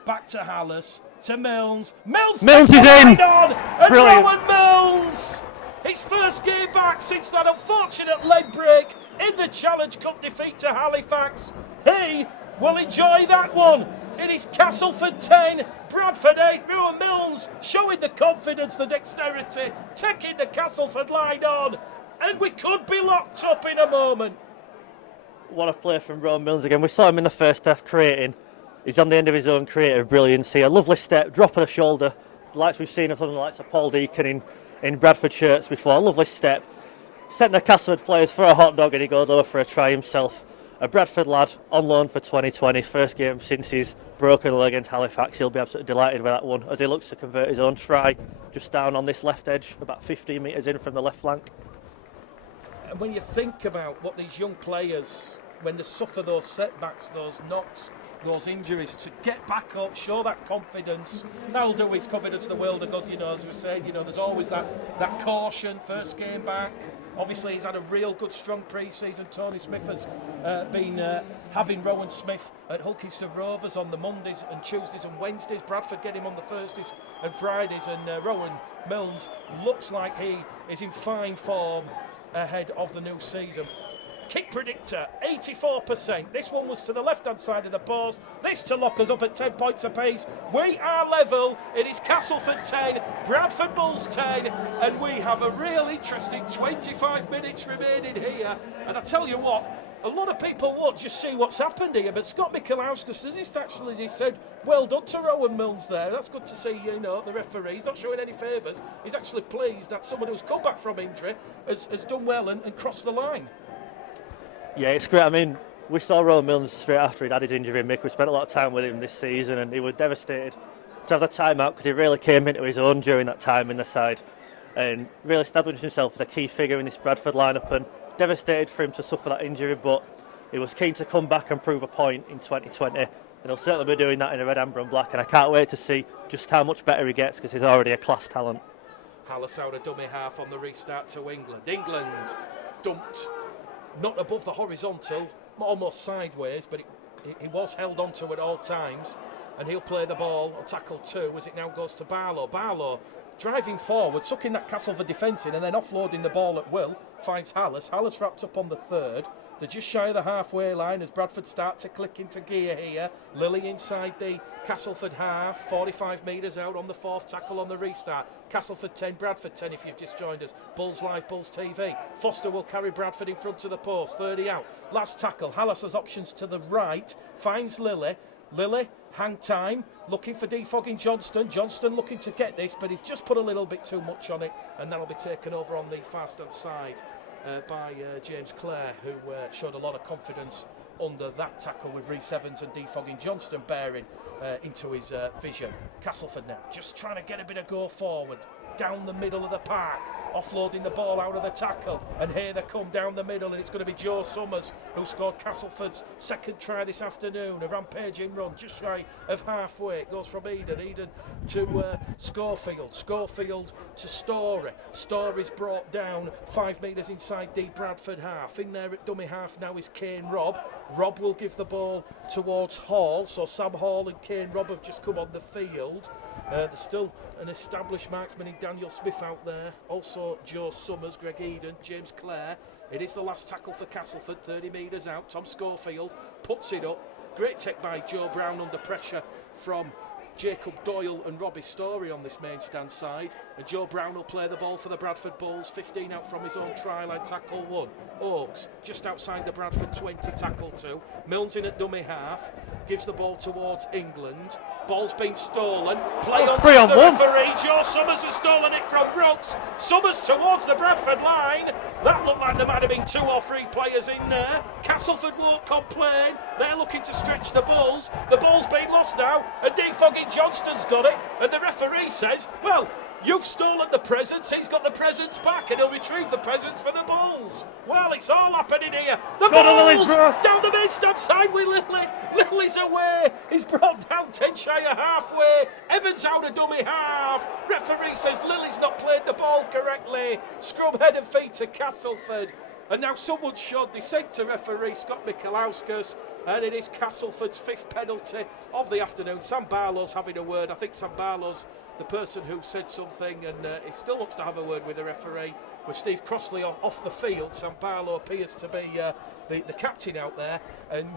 Back to Hallis, to Milnes. Milnes is in! On, and Brilliant. Rowan Milnes! His first game back since that unfortunate leg break in the Challenge Cup defeat to Halifax. He will enjoy that one. It is Castleford 10, Bradford 8. Rowan Milnes showing the confidence, the dexterity, taking the Castleford line on, and we could be locked up in a moment. What a play from Rowan Milnes again. We saw him in the first half creating. He's on the end of his own creative brilliancy. A lovely step, drop of the shoulder, like we've seen of the likes of Paul Deacon in Bradford shirts before. A lovely step. Sent the Castleford players for a hot dog, and he goes over for a try himself. A Bradford lad on loan for 2020. First game since his broken leg against Halifax. He'll be absolutely delighted with that one as he looks to convert his own try just down on this left edge, about 15 metres in from the left flank. And when you think about what these young players, when they suffer those setbacks, those knocks, those injuries, to get back up, show that confidence, that'll do his confidence the world of good. As we said, there's always that caution, first game back. Obviously, he's had a real good, strong pre-season. Tony Smith has been having Rowan Smith at Hulkington Rovers on the Mondays and Tuesdays and Wednesdays. Bradford get him on the Thursdays and Fridays, and Rowan Milnes looks like he is in fine form ahead of the new season. Kick predictor, 84%. This one was to the left-hand side of the post. This to lock us up at 10 points apiece. We are level. It is Castleford 10, Bradford Bulls 10, and we have a real interesting 25 minutes remaining here. And I tell you what, a lot of people won't just see what's happened here, but Scott Michalauskas has actually said, well done to Rowan Milnes there. That's good to see, the referee. He's not showing any favours. He's actually pleased that someone who's come back from injury has done well and crossed the line. Yeah, it's great. I mean, we saw Rowan Milnes straight after he'd had his injury. Mick, we spent a lot of time with him this season, and he was devastated to have the time out because he really came into his own during that time in the side and really established himself as a key figure in this Bradford lineup, and devastated for him to suffer that injury, but he was keen to come back and prove a point in 2020, and he'll certainly be doing that in the red, amber and black, and I can't wait to see just how much better he gets because he's already a class talent. Hallis out a dummy half on the restart to England. England dumped not above the horizontal, almost sideways, but he was held onto at all times, and he'll play the ball on tackle 2 as it now goes to Barlow. Barlow driving forward, sucking that Castleford defence in, and then offloading the ball at will, finds Hallis. Hallis wrapped up on the 3rd. They're just shy of the halfway line as Bradford start to click into gear here. Lilly inside the Castleford half, 45 metres out on the 4th tackle on the restart. Castleford 10, Bradford 10 if you've just joined us. Bulls Live, Bulls TV. Foster will carry Bradford in front of the post, 30 out. Last tackle, Hallis has options to the right, finds Lilly. Lilly, hang time, looking for defogging Johnston. Johnston looking to get this, but he's just put a little bit too much on it, and that'll be taken over on the fast-hand side by James Clare, who showed a lot of confidence under that tackle with Rhys Evans and defogging Johnston bearing into his vision. Castleford now just trying to get a bit of go forward down the middle of the park, offloading the ball out of the tackle, and here they come down the middle, and it's going to be Joe Summers who scored Castleford's second try this afternoon. A rampaging run just shy of halfway. It goes from Eden to Schofield to Story. Story's brought down 5 metres inside the Bradford half. In there at dummy half now is Kane Robb. Robb will give the ball towards Hall, so Sam Hall and Kane Robb have just come on the field. There's still an established marksman in Daniel Smith out there, also Joe Summers, Greg Eden, James Clare. It is the last tackle for Castleford, 30 metres out. Tom Schofield puts it up. Great take by Joe Brown under pressure from Jacob Doyle and Robbie Story on this main stand side. And Joe Brown will play the ball for the Bradford Bulls, 15 out from his own try line, tackle 1. Oakes just outside the Bradford 20, tackle 2. Milnes in at dummy half, gives the ball towards England. Ball's been stolen. Play on to the referee. Joe Summers has stolen it from Brooks. Summers towards the Bradford line. That looked like there might have been 2 or 3 players in there. Castleford won't complain. They're looking to stretch the Bulls. The ball's been lost now, and defogging Johnston's got it. And the referee says, well, you've stolen the presents, he's got the presents back, and he'll retrieve the presents for the Bulls. Well, it's all happening here. The Bulls down the main stand side with Lilly. Lilly's away. He's brought down 10 shy of halfway. Evans out of dummy half. Referee says Lilly's not played the ball correctly. Scrum head and feet to Castleford. And now someone showed dissent to referee Scott Michalauskas, and it is Castleford's 5th penalty of the afternoon. Sam Barlow's having a word. I think Sam Barlow's the person who said something, and he still wants to have a word with the referee. With Steve Crossley off the field, Sam Barlow appears to be the captain out there, and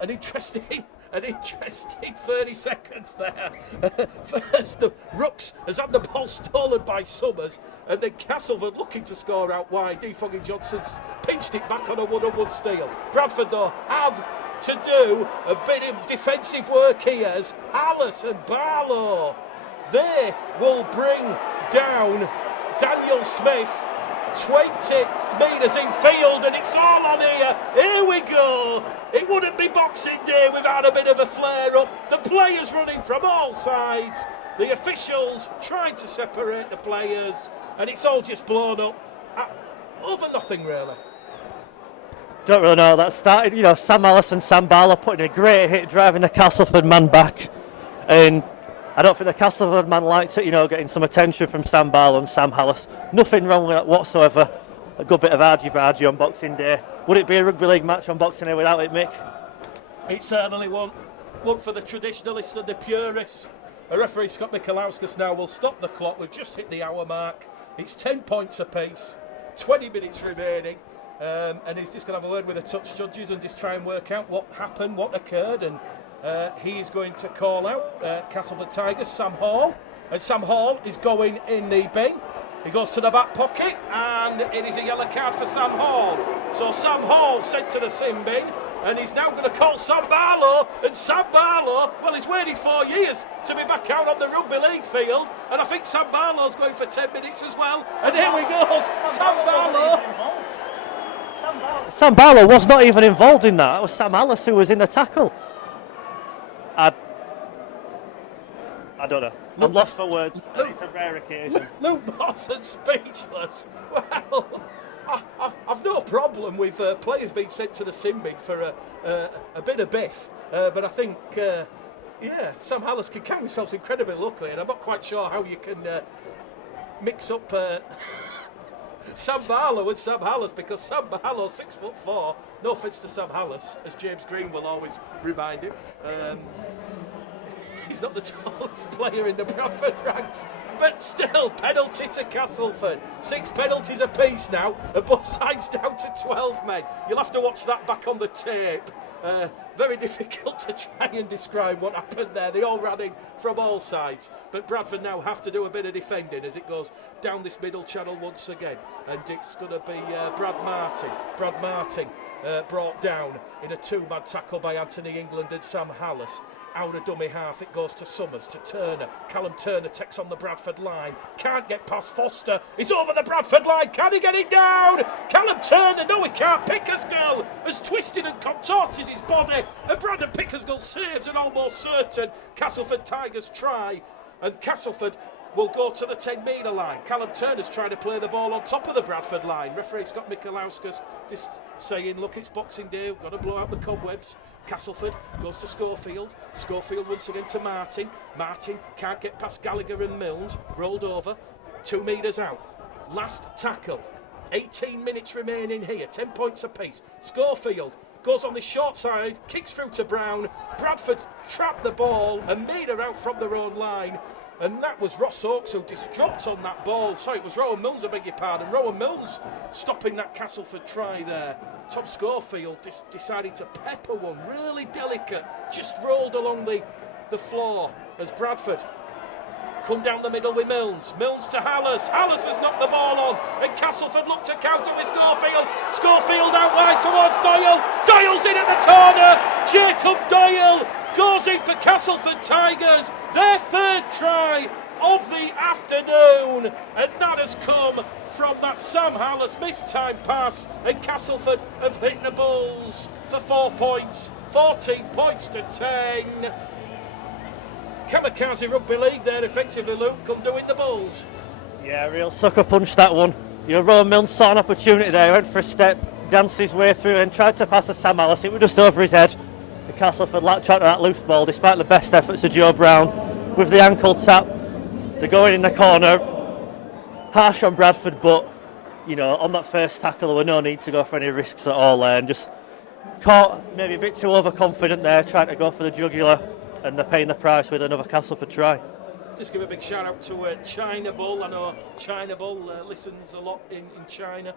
an interesting 30 seconds there. First, the Rooks has had the ball stolen by Summers, and then Castleford looking to score out wide. Defogging Johnson's pinched it back on a 1-on-1 steal. Bradford, though, have to do a bit of defensive work here as Hallis and Barlow, they will bring down Daniel Smith 20 metres in field, and it's all on here. Here we go. It wouldn't be Boxing Day without a bit of a flare up. The players running from all sides, the officials trying to separate the players, and it's all just blown up over nothing really. Don't really know how that started. Sam Hallis and Sam Barlow putting a great hit, driving the Castleford man back. And I don't think the Castleford man liked it, getting some attention from Sam Barlow and Sam Hallis. Nothing wrong with that whatsoever. A good bit of argy-bargy on Boxing Day. Would it be a rugby league match on Boxing Day without it, Mick? It certainly won't. One for the traditionalists and the purists. A referee, Scott Michalauskas, now will stop the clock. We've just hit the hour mark. It's 10 points apiece, 20 minutes remaining. And he's just going to have a word with the touch judges and just try and work out what happened, what occurred, and he's going to call out Castleford Tigers, Sam Hall, and Sam Hall is going in the bin. He goes to the back pocket, and it is a yellow card for Sam Hall. So Sam Hall sent to the sin bin, and he's now going to call Sam Barlow, and Sam Barlow, well, he's waited 4 years to be back out on the rugby league field, and I think Sam Barlow's going for 10 minutes as well, and here we go, Sam Barlow. Sam Barlow was not even involved in that. It was Sam Hallis who was in the tackle. I don't know. I'm lost for words. It's a rare occasion. Luke Mawson's speechless. Well, I've no problem with players being sent to the sin bin for a bit of biff, but I think, Sam Hallis can count himself incredibly lucky, and I'm not quite sure how you can mix up Sam Barlow and Sam Hallas, because Sam Barlow, 6'4", no offence to Sam Hallas, as James Green will always remind him, he's not the tallest player in the Bradford ranks, but still, penalty to Castleford. 6 penalties apiece now, and both sides down to 12 men. You'll have to watch that back on the tape. Very difficult to try and describe what happened there. They all ran in from all sides, but Bradford now have to do a bit of defending as it goes down this middle channel once again, and it's going to be Brad Martin brought down in a 2-man tackle by Anthony England and Sam Hallas. Out of dummy half, it goes to Summers, to Turner. Callum Turner takes on the Bradford line. Can't get past Foster. He's over the Bradford line. Can he get it down? Callum Turner, no he can't. Pickersgill has twisted and contorted his body. And Brandon Pickersgill saves an almost certain Castleford Tigers try. And Castleford will go to the 10-metre line. Callum Turner's trying to play the ball on top of the Bradford line. Referee Scott Michalauskas just saying, look, it's Boxing Day, we've got to blow out the cobwebs. Castleford goes to Schofield. Schofield once again to Martin. Martin can't get past Gallagher and Milnes. Rolled over. 2 metres out. Last tackle. 18 minutes remaining here. 10 points apiece. Schofield goes on the short side. Kicks through to Brown. Bradford trapped the ball a metre out from their own line. And that was Ross Oakes who just dropped on that ball. Sorry, it was Rowan Milnes, I beg your pardon. Rowan Milnes stopping that Castleford try there. Tom Schofield decided to pepper one, really delicate, just rolled along the floor as Bradford come down the middle with Milnes. Milnes to Hallas. Hallas has knocked the ball on, and Castleford look to counter with Schofield. Schofield out wide towards Doyle. Doyle's in at the corner. Jacob Doyle goes in for Castleford Tigers. Their 3rd try of the afternoon, and that has come from that Sam Hallas missed time pass, and Castleford have hit the Bulls for 4 points. 14 points to 10. Kamikaze Rugby League there, effectively, Luke, come doing the Bulls. Yeah, real sucker punch that one. Rowan Milnes saw an opportunity there, went for a step, danced his way through and tried to pass to Sam Hallas. It was just over his head. The Castleford latch onto that loose ball despite the best efforts of Joe Brown with the ankle tap. They're going in the corner. Harsh on Bradford, but on that first tackle there were no need to go for any risks at all there, and just caught maybe a bit too overconfident there, trying to go for the jugular, and they're paying the price with another Castleford try. Just give a big shout out to China Bull. I know China Bull listens a lot in China.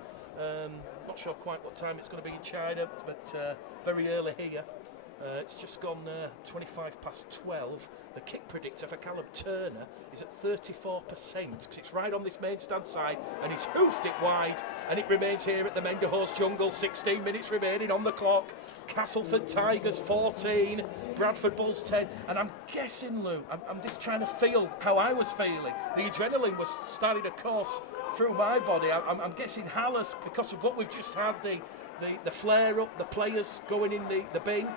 Not sure quite what time it's going to be in China, but very early here. It's just gone 25 past 12. The kick predictor for Callum Turner is at 34%, because it's right on this main stand side, and he's hoofed it wide, and it remains here at the Menderhorse Jungle. 16 minutes remaining on the clock. Castleford Tigers 14, Bradford Bulls 10, and I'm guessing, Lou, I'm just trying to feel how I was feeling. The adrenaline was starting to course through my body. I'm guessing Hallas, because of what we've just had, the flare up, the players going in the bin.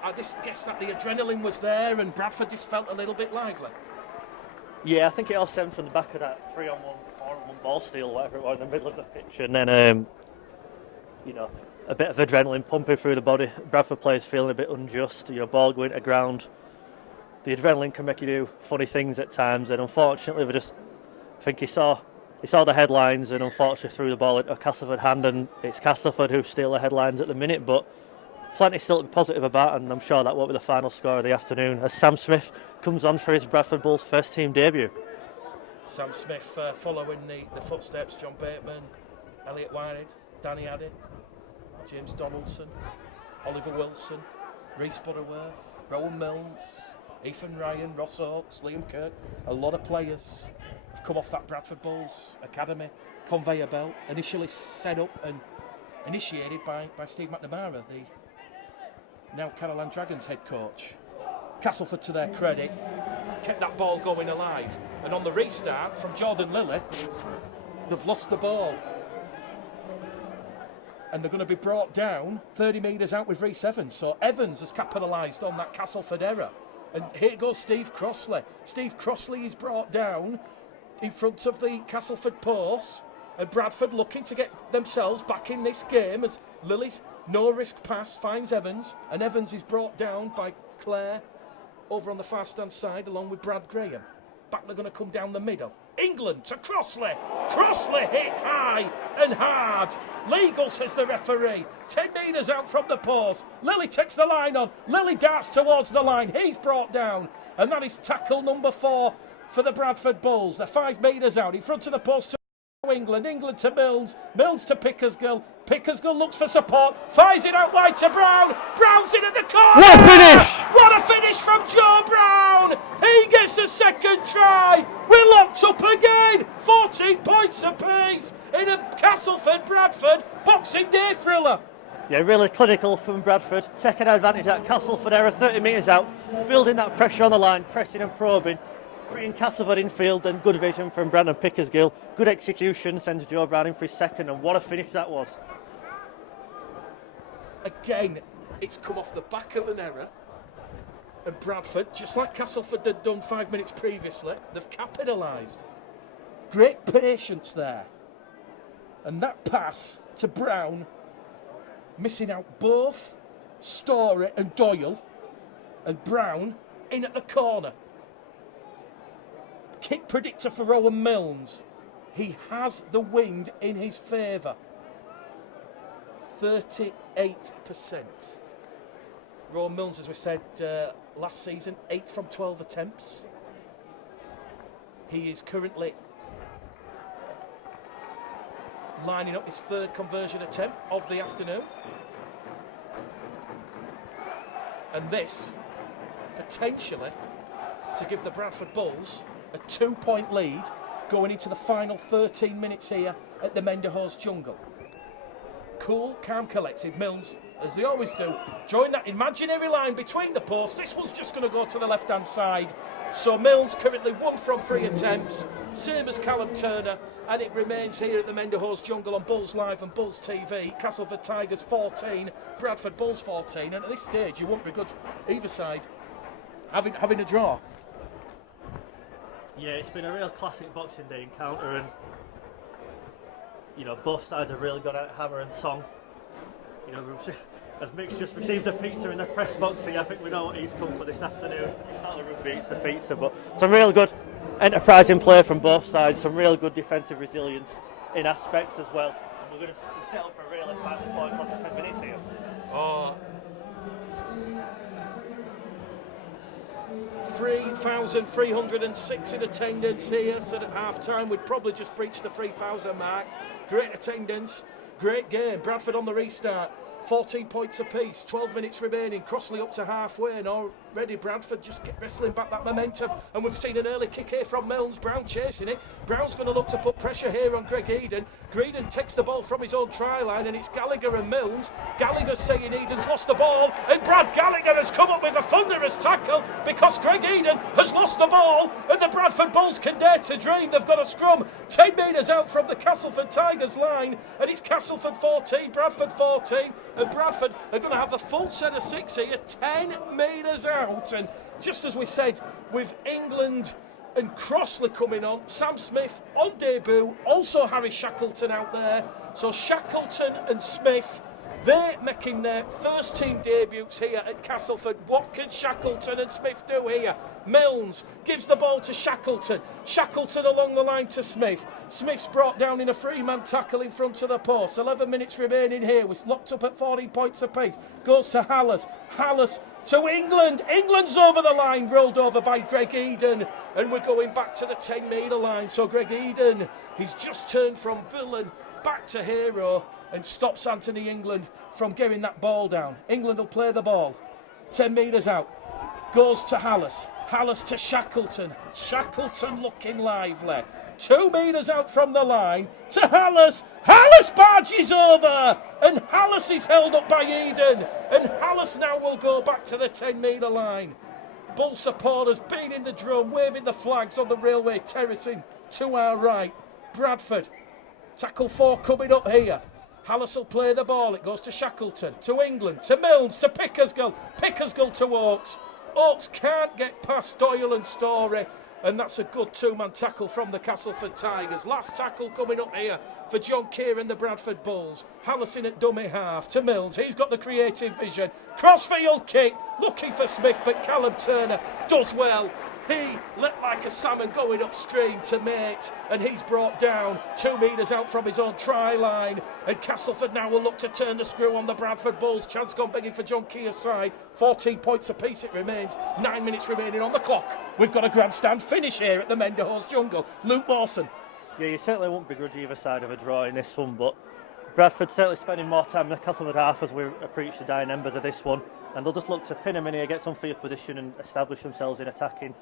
I just guess that the adrenaline was there, and Bradford just felt a little bit lively. Yeah, I think it all stemmed from the back of that 3-on-1, 4-on-1 ball steal, whatever it was, in the middle of the pitch, and then a bit of adrenaline pumping through the body. Bradford players feeling a bit unjust. Ball going to ground. The adrenaline can make you do funny things at times, and unfortunately, I think he saw the headlines, and unfortunately threw the ball into a Castleford hand, and it's Castleford who steal the headlines at the minute, but plenty still to be positive about, and I'm sure that won't be the final score of the afternoon as Sam Smith comes on for his Bradford Bulls first team debut. Sam Smith following the footsteps, John Bateman, Elliot Wyred, Danny Addy, James Donaldson, Oliver Wilson, Rhys Butterworth, Rowan Milnes, Ethan Ryan, Ross Oakes, Liam Kirk. A lot of players have come off that Bradford Bulls Academy conveyor belt, initially set up and initiated by Steve McNamara, the now Caroline Dragons head coach. Castleford, to their credit, kept that ball going alive, and on the restart from Jordan Lilly, they've lost the ball, and they're going to be brought down 30 metres out with Rhys Evans. So Evans has capitalised on that Castleford error, and here goes Steve Crossley. Steve Crossley is brought down in front of the Castleford post, and Bradford looking to get themselves back in this game as Lilly's no-risk pass finds Evans, and Evans is brought down by Clare over on the far stand side along with Brad Graham. Back they're going to come down the middle. England to Crossley. Crossley hit high and hard. Legal, says the referee. 10 metres out from the post. Lilly takes the line on. Lilly darts towards the line. He's brought down. And that is tackle number 4 for the Bradford Bulls. They're 5 metres out in front of the post. England to Mills to Pickersgill. Pickersgill looks for support, fires it out wide to Brown. Brown's in at the corner. What a finish! What a finish from Joe Brown. He gets a second try. We're locked up again. 14 points apiece in a Castleford Bradford Boxing Day thriller. Yeah, really clinical from Bradford. Second advantage at Castleford error, 30 metres out, building that pressure on the line, pressing and probing. Bringing Castleford in field and good vision from Brandon Pickersgill. Good execution, sends Joe Brown in for his second, and what a finish that was. Again, it's come off the back of an error. And Bradford, just like Castleford had done 5 minutes previously, they've capitalised. Great patience there. And that pass to Brown, missing out both Story and Doyle, and Brown in at the corner. Kick predictor for Rowan Milnes. He has the wind in his favour. 38%. Rowan Milnes, as we said last season, 8 from 12 attempts. He is currently lining up his 3rd conversion attempt of the afternoon. And this, potentially, to give the Bradford Bulls a 2-point lead going into the final 13 minutes here at the Menderhorst Jungle. Cool, calm, collected. Mills, as they always do, drawing that imaginary line between the posts. This one's just going to go to the left-hand side. So Mills currently 1 from 3 attempts, same as Callum Turner, and it remains here at the Menderhorst Jungle on Bulls Live and Bulls TV. Castleford Tigers 14, Bradford Bulls 14, and at this stage you won't be good either side having a draw. Yeah, it's been a real classic Boxing Day encounter, and both sides have really gone out hammer and song. As Mick's just received a pizza in the press box, I think we know what he's come for this afternoon. It's not the rugby, it's the pizza, but some real good enterprising play from both sides, some real good defensive resilience in aspects as well. And we're going to settle for a really final point last 10 minutes here. 3,306 in attendance here, so at half time we'd probably just breached the 3,000 mark. Great attendance, great game. Bradford on the restart, 14 points apiece, 12 minutes remaining, Crossley up to halfway, and already Bradford just wrestling back that momentum. And we've seen an early kick here from Milnes. Brown chasing it. Brown's going to look to put pressure here on Greg Eden. Eden takes the ball from his own try line, and it's Gallagher and Milnes. Gallagher's saying Eden's lost the ball, and Brad Gallagher has come up with a thunderous tackle because Greg Eden has lost the ball, and the Bradford Bulls can dare to dream. They've got a scrum 10 metres out from the Castleford Tigers line, and it's Castleford 14, Bradford 14, and Bradford are going to have the full set of 6 here, 10 metres out. And just as we said, with England and Crossley coming on, Sam Smith on debut, also Harry Shackleton out there. So Shackleton and Smith, they're making their first team debuts here at Castleford. What can Shackleton and Smith do here? Milnes gives the ball to Shackleton. Shackleton along the line to Smith. Smith's brought down in a 3-man tackle in front of the post. 11 minutes remaining here. We're locked up at 14 points apiece. Goes to Hallis. Hallis to England. England's over the line, rolled over by Greg Eden. And we're going back to the 10-metre line. So Greg Eden, he's just turned from villain back to hero and stops Anthony England from getting that ball down. England will play the ball. 10 metres out. Goes to Hallis. Hallis to Shackleton. Shackleton looking lively. 2 metres out from the line to Hallis. Hallis barges over, and Hallis is held up by Eden. And Hallis now will go back to the 10-metre line. Bull supporters beating the drum, waving the flags on the railway terracing to our right. Bradford. Tackle 4 coming up here. Hallis will play the ball. It goes to Shackleton, to England, to Milnes, to Pickersgill. Pickersgill to Oakes. Oakes can't get past Doyle and Story. And that's a good 2-man tackle from the Castleford Tigers. Last tackle coming up here for John Kear and the Bradford Bulls. Hallis in at dummy half to Milnes. He's got the creative vision. Crossfield kick. looking for Smith, but Callum Turner does well. He leapt like a salmon going upstream to mate, and he's brought down 2 metres out from his own try line. And Castleford now will look to turn the screw on the Bradford Bulls. Chance gone begging for John Kear's side. 14 points apiece it remains. 9 minutes remaining on the clock. We've got a grandstand finish here at the Menderhorse Jungle. Luke Mawson. Yeah, you certainly won't begrudge either side of a draw in this one, but Bradford certainly spending more time in the Castleford half as we approach the dying embers of this one, and they'll just look to pin them in here, get some field position and establish themselves in attacking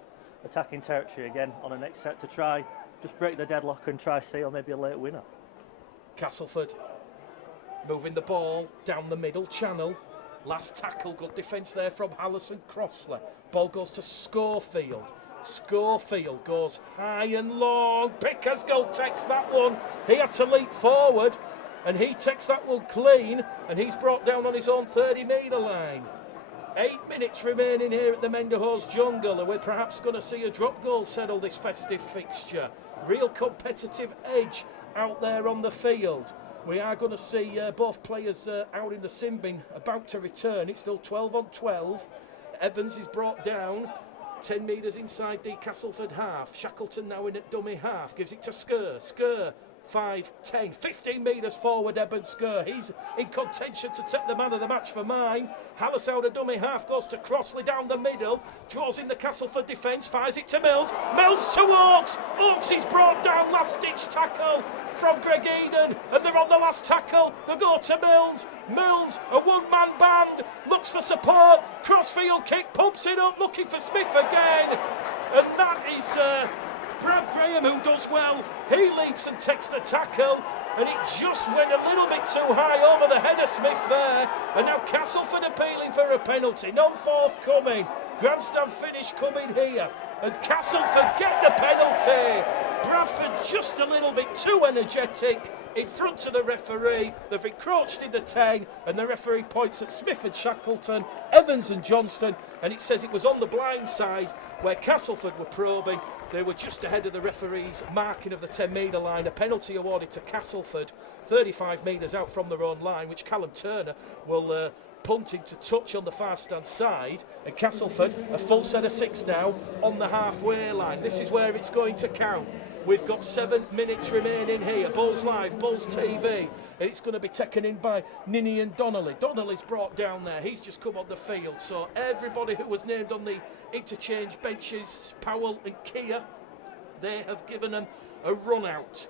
territory again on the next set to try just break the deadlock and try seal maybe a late winner. Castleford moving the ball down the middle channel. Last tackle, good defence there from Hallison Crossley. Ball goes to Schofield. Schofield goes high and long. Pickersgill takes that one. He had to leap forward and he takes that one clean, and he's brought down on his own 30-metre line. 8 minutes remaining here at the Menderhorse Jungle, and we're perhaps going to see a drop goal settle this festive fixture. Real competitive edge out there on the field. We are going to see both players out in the sin bin about to return. It's still 12 on 12. Evans is brought down 10 metres inside the Castleford half. Shackleton now in at dummy half, gives it to Skur. Skur 5, 10, 15 metres forward, Eben Skur. He's in contention to take the man of the match for mine. Hallis out of dummy half, goes to Crossley down the middle, draws in the Castleford defence, fires it to Mills. Mills to Oakes. Oakes is brought down, last ditch tackle from Greg Eden, and they're on the last tackle. They go to Mills. Mills, a one-man band, looks for support. Crossfield kick, pumps it up, looking for Smith again. And that is Brad Graham, who does well. He leaps and takes the tackle, and it just went a little bit too high over the head of Smith there. And now Castleford appealing for a penalty. None forthcoming. Grandstand finish coming here, and Castleford get the penalty. Bradford just a little bit too energetic in front of the referee. They've encroached in the 10, and the referee points at Smith and Shackleton, Evans and Johnston, and it says it was on the blind side where Castleford were probing. They were just ahead of the referee's marking of the 10-metre line. A penalty awarded to Castleford, 35 metres out from their own line, which Callum Turner will punt into touch on the far stand side. And Castleford, a full set of 6 now on the halfway line. This is where it's going to count. We've got 7 minutes remaining here. Bulls Live, Bulls TV. And it's going to be taken in by Ninian Donnelly. Donnelly's brought down there. He's just come on the field. So everybody who was named on the interchange benches, Powell and Kear, they have given them a run out.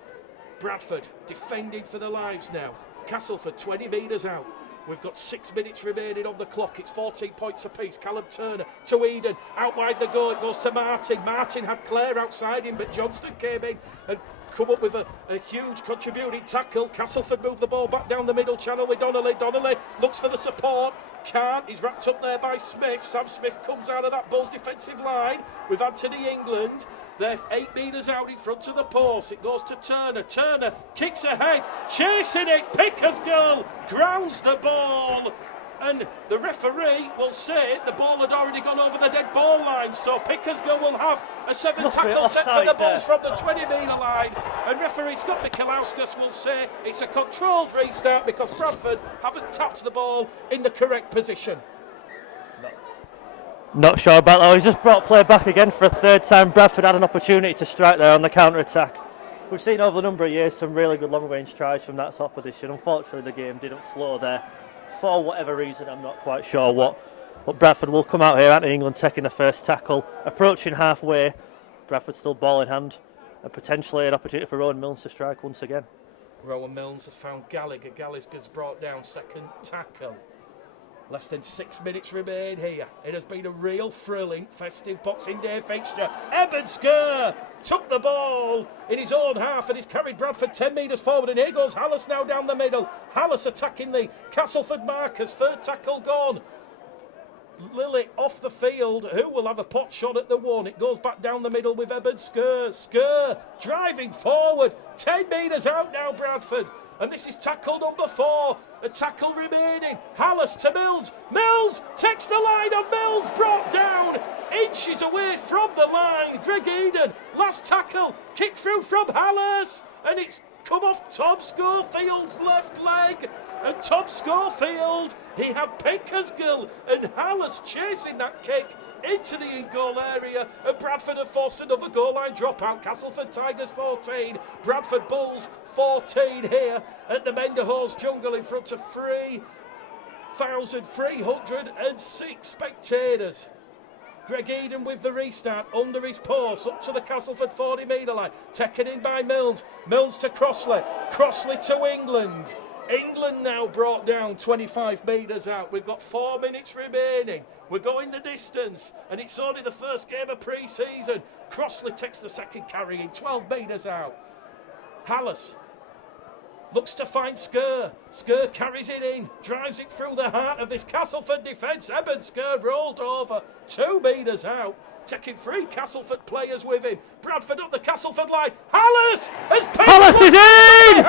Bradford defending for their lives now. Castleford 20 metres out. We've got 6 minutes remaining on the clock. It's 14 points apiece. Callum Turner to Eden. Out wide the goal. It goes to Martin. Martin had Clare outside him, but Johnston came in and come up with a huge contributing tackle. Castleford moved the ball back down the middle channel with Donnelly. Donnelly looks for the support. Can't. He's wrapped up there by Smith. Sam Smith comes out of that Bulls defensive line with Anthony England. They're 8 metres out in front of the post. It goes to Turner. Turner kicks ahead, chasing it. Pickersgill grounds the ball. And the referee will say the ball had already gone over the dead ball line. So Pickersgill will have a 7 tackle set for the Bulls from the 20-metre line. And referee Scott Mikalauskas will say it's a controlled restart because Bradford haven't tapped the ball in the correct position. Not sure about that. He's just brought play back again for a third time. Bradford had an opportunity to strike there on the counter-attack. We've seen over a number of years some really good long-range tries from that sort of position. Unfortunately, the game didn't flow there. For whatever reason, I'm not quite sure what. But Bradford will come out here. Anthony England taking the first tackle. Approaching halfway. Bradford still ball in hand. And potentially an opportunity for Rowan Milnes to strike once again. Rowan Milnes has found Gallagher. Gallagher's brought down second tackle. Less than 6 minutes remain here. It has been a real thrilling, festive Boxing Day fixture. Eben Skur took the ball in his own half and he's carried Bradford 10 metres forward. And here goes Hallis now down the middle. Hallis attacking the Castleford markers. Third tackle gone. Lilly off the field. Who will have a pot shot at the one? It goes back down the middle with Eben Skur. Skur driving forward. 10 metres out now, Bradford. And this is tackle number 4. A tackle remaining. Hallis to Mills. Mills takes the line on Mills. Brought down. Inches away from the line. Greg Eden. Last tackle. Kick through from Hallis. And it's come off Tom Schofield's left leg. And Tom Schofield, he had Pickersgill and Hallis chasing that kick into the in-goal area, and Bradford have forced another goal line dropout. Castleford Tigers 14, Bradford Bulls 14 here at the Menderhorse Jungle in front of 3,306 spectators. Greg Eden with the restart under his post up to the Castleford 40 metre line, taken in by Milnes. Milnes to Crossley, Crossley to England. England now brought down 25 metres out. We've got 4 minutes remaining. We're going the distance, and it's only the first game of pre-season. Crossley takes the second carry in, 12 metres out. Hallis looks to find Skur. Skur carries it in, drives it through the heart of this Castleford defence. Eben Skur rolled over, 2 metres out. Taking 3 Castleford players with him. Bradford up the Castleford line. Hallis has picked Hallis is in!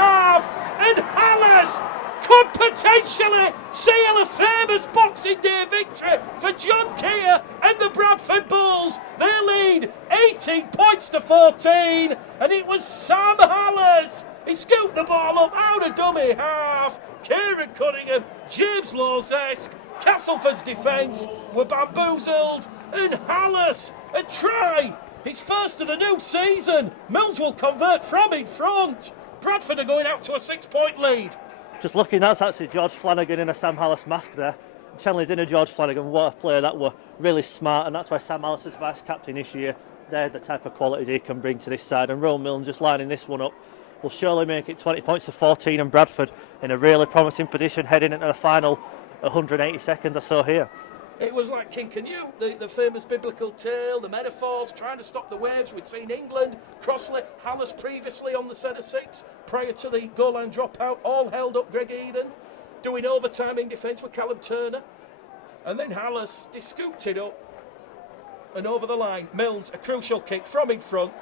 And Hallis could potentially seal a famous Boxing Day victory for John Kear and the Bradford Bulls. They lead 18 points to 14, and it was Sam Hallis. He scooped the ball up out of dummy half. Kieran Cunningham, James Laws-esque. Castleford's defence were bamboozled, and Hallis a try, his first of the new season. Milnes will convert from in front. Bradford are going out to a 6-point lead. Just looking, that's actually George Flanagan in a Sam Hallis mask there. Channeling in a George Flanagan, what a player that were, really smart, and that's why Sam Hallis is vice captain this year. They're the type of qualities he can bring to this side, and Rowan Milne just lining this one up will surely make it 20 points to 14, and Bradford in a really promising position heading into the final 180 seconds or so here. It was like King Canute, the famous biblical tale, the metaphors, trying to stop the waves. We'd seen England, Crossley, Hallis previously on the set of 6, prior to the goal line dropout, all held up Greg Eden, doing overtime in defence with Callum Turner. And then Hallis just scooped it up and over the line. Milnes, a crucial kick from in front.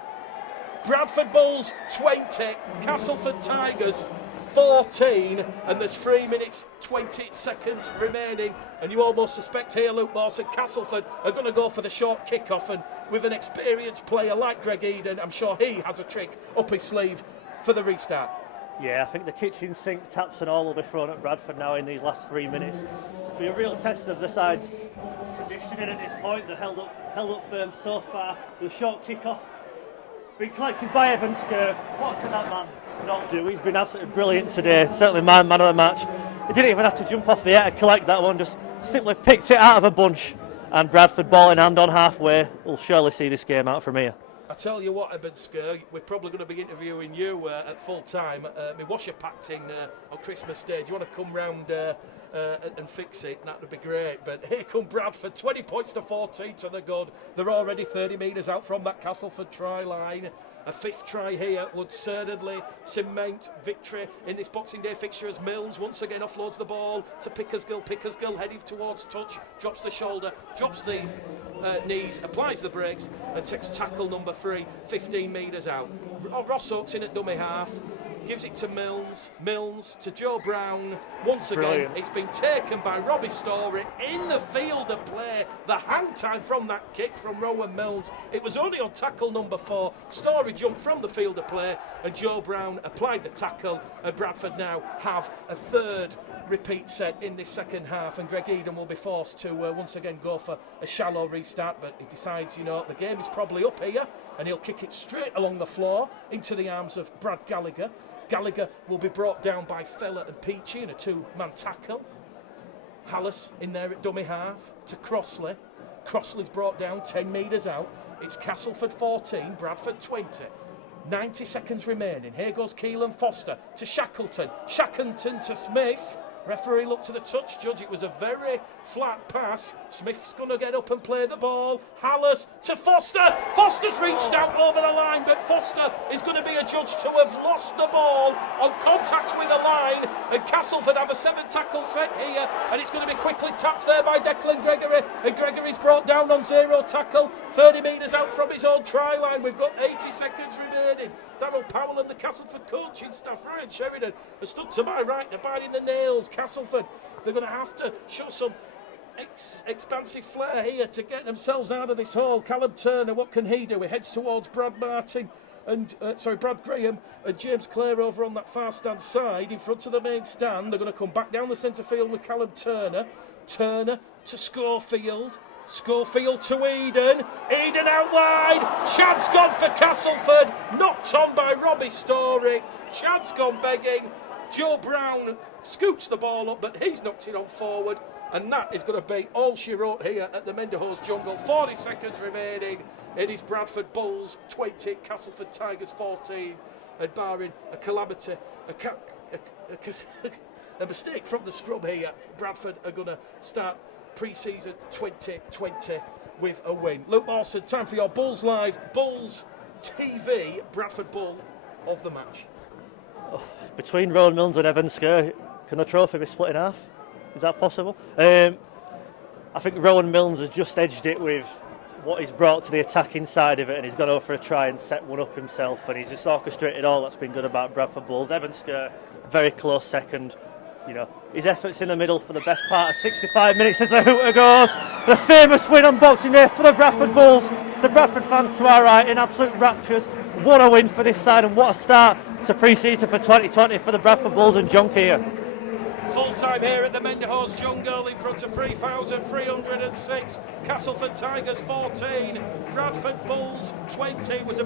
Bradford Bulls 20, Castleford Tigers 14, and there's 3 minutes 20 seconds remaining, and you almost suspect here, Luke Morse and Castleford are going to go for the short kick-off, and with an experienced player like Greg Eden, I'm sure he has a trick up his sleeve for the restart. Yeah, I think the kitchen sink taps and all will be thrown at Bradford now in these last 3 minutes. It'll be a real test of the side's conditioning at this point. They're held up firm so far. The short kick-off been collected by Eben Skur. What can that man not do? He's been absolutely brilliant today. Certainly my man of the match. He didn't even have to jump off the air to collect that one. Just simply picked it out of a bunch. And Bradford ball in hand on halfway. We'll surely see this game out from here. I tell you what, Eben Skur, we're probably going to be interviewing you at full time. My washer packed in on Christmas Day. Do you want to come round and fix it? That would be great. But here come Bradford, 20 points to 14 to the good. They're already 30 metres out from that Castleford try line. A 5th try here would certainly cement victory in this Boxing Day fixture as Milnes once again offloads the ball to Pickersgill. Pickersgill heading towards touch, drops the shoulder, drops the knees, applies the brakes and takes tackle number 3, 15 metres out. Ross Oakes in at dummy half, gives it to Milnes. Milnes to Joe Brown. Once again, Brilliant. It's been taken by Robbie Story in the field of play. The hang time from that kick from Rowan Milnes. It was only on tackle number 4. Story jumped from the field of play and Joe Brown applied the tackle, and Bradford now have a 3rd repeat set in this second half, and Greg Eden will be forced to once again go for a shallow restart, but he decides, the game is probably up here, and he'll kick it straight along the floor into the arms of Brad Gallagher. Gallagher will be brought down by Fella and Peachy in a 2-man tackle. Hallis in there at dummy half to Crossley. Crossley's brought down 10 metres out. It's Castleford 14, Bradford 20. 90 seconds remaining. Here goes Keelan Foster to Shackleton. Shackleton to Smith. Referee looked to the touch judge. It was a very flat pass. Smith's going to get up and play the ball. Hallis to Foster. Foster's reached out over the line, but Foster is going to be adjudged to have lost the ball on contact with the line. And Castleford have a 7-tackle set here, and it's going to be quickly tapped there by Declan Gregory. And Gregory's brought down on 0 tackle, 30 metres out from his own try line. We've got 80 seconds remaining. Darryl Powell and the Castleford coaching staff, Ryan Sheridan, has stood to my right. They're biting the nails. Castleford, they're going to have to show some expansive flair here to get themselves out of this hole. Callum Turner, what can he do? He heads towards Brad Martin. and Brad Graham and James Clare over on that far stand side in front of the main stand. They're going to come back down the centre field with Callum Turner. Turner to Schofield. Schofield to Eden. Eden out wide. Chad's gone for Castleford. Knocked on by Robbie Story. Chad's gone begging. Joe Brown scoots the ball up, but he's knocked it on forward. And that is going to be all she wrote here at the Menderhose Jungle. 40 seconds remaining. It is Bradford Bulls 20, Castleford Tigers 14. And barring a calamity, a mistake from the scrum here, Bradford are going to start pre-season 2020 with a win. Luke Mawson, time for your Bulls Live, Bulls TV, Bradford Bull of the match. Between Rowan Milnes and Evan Skir, can the trophy be split in half? Is that possible? I think Rowan Milnes has just edged it with what he's brought to the attacking side of it, and he's gone over for a try and set one up himself, and he's just orchestrated all that's been good about Bradford Bulls. Evan Skir, very close second. You know, his efforts in the middle for the best part of 65 minutes as the hooter goes. The famous win on Boxing Day for the Bradford Bulls. The Bradford fans to our right in absolute raptures. What a win for this side, and what a start to pre-season for 2020 for the Bradford Bulls and John Kear. Full time here at the Menderhose Jungle in front of 3,306. Castleford Tigers 14, Bradford Bulls 20 was a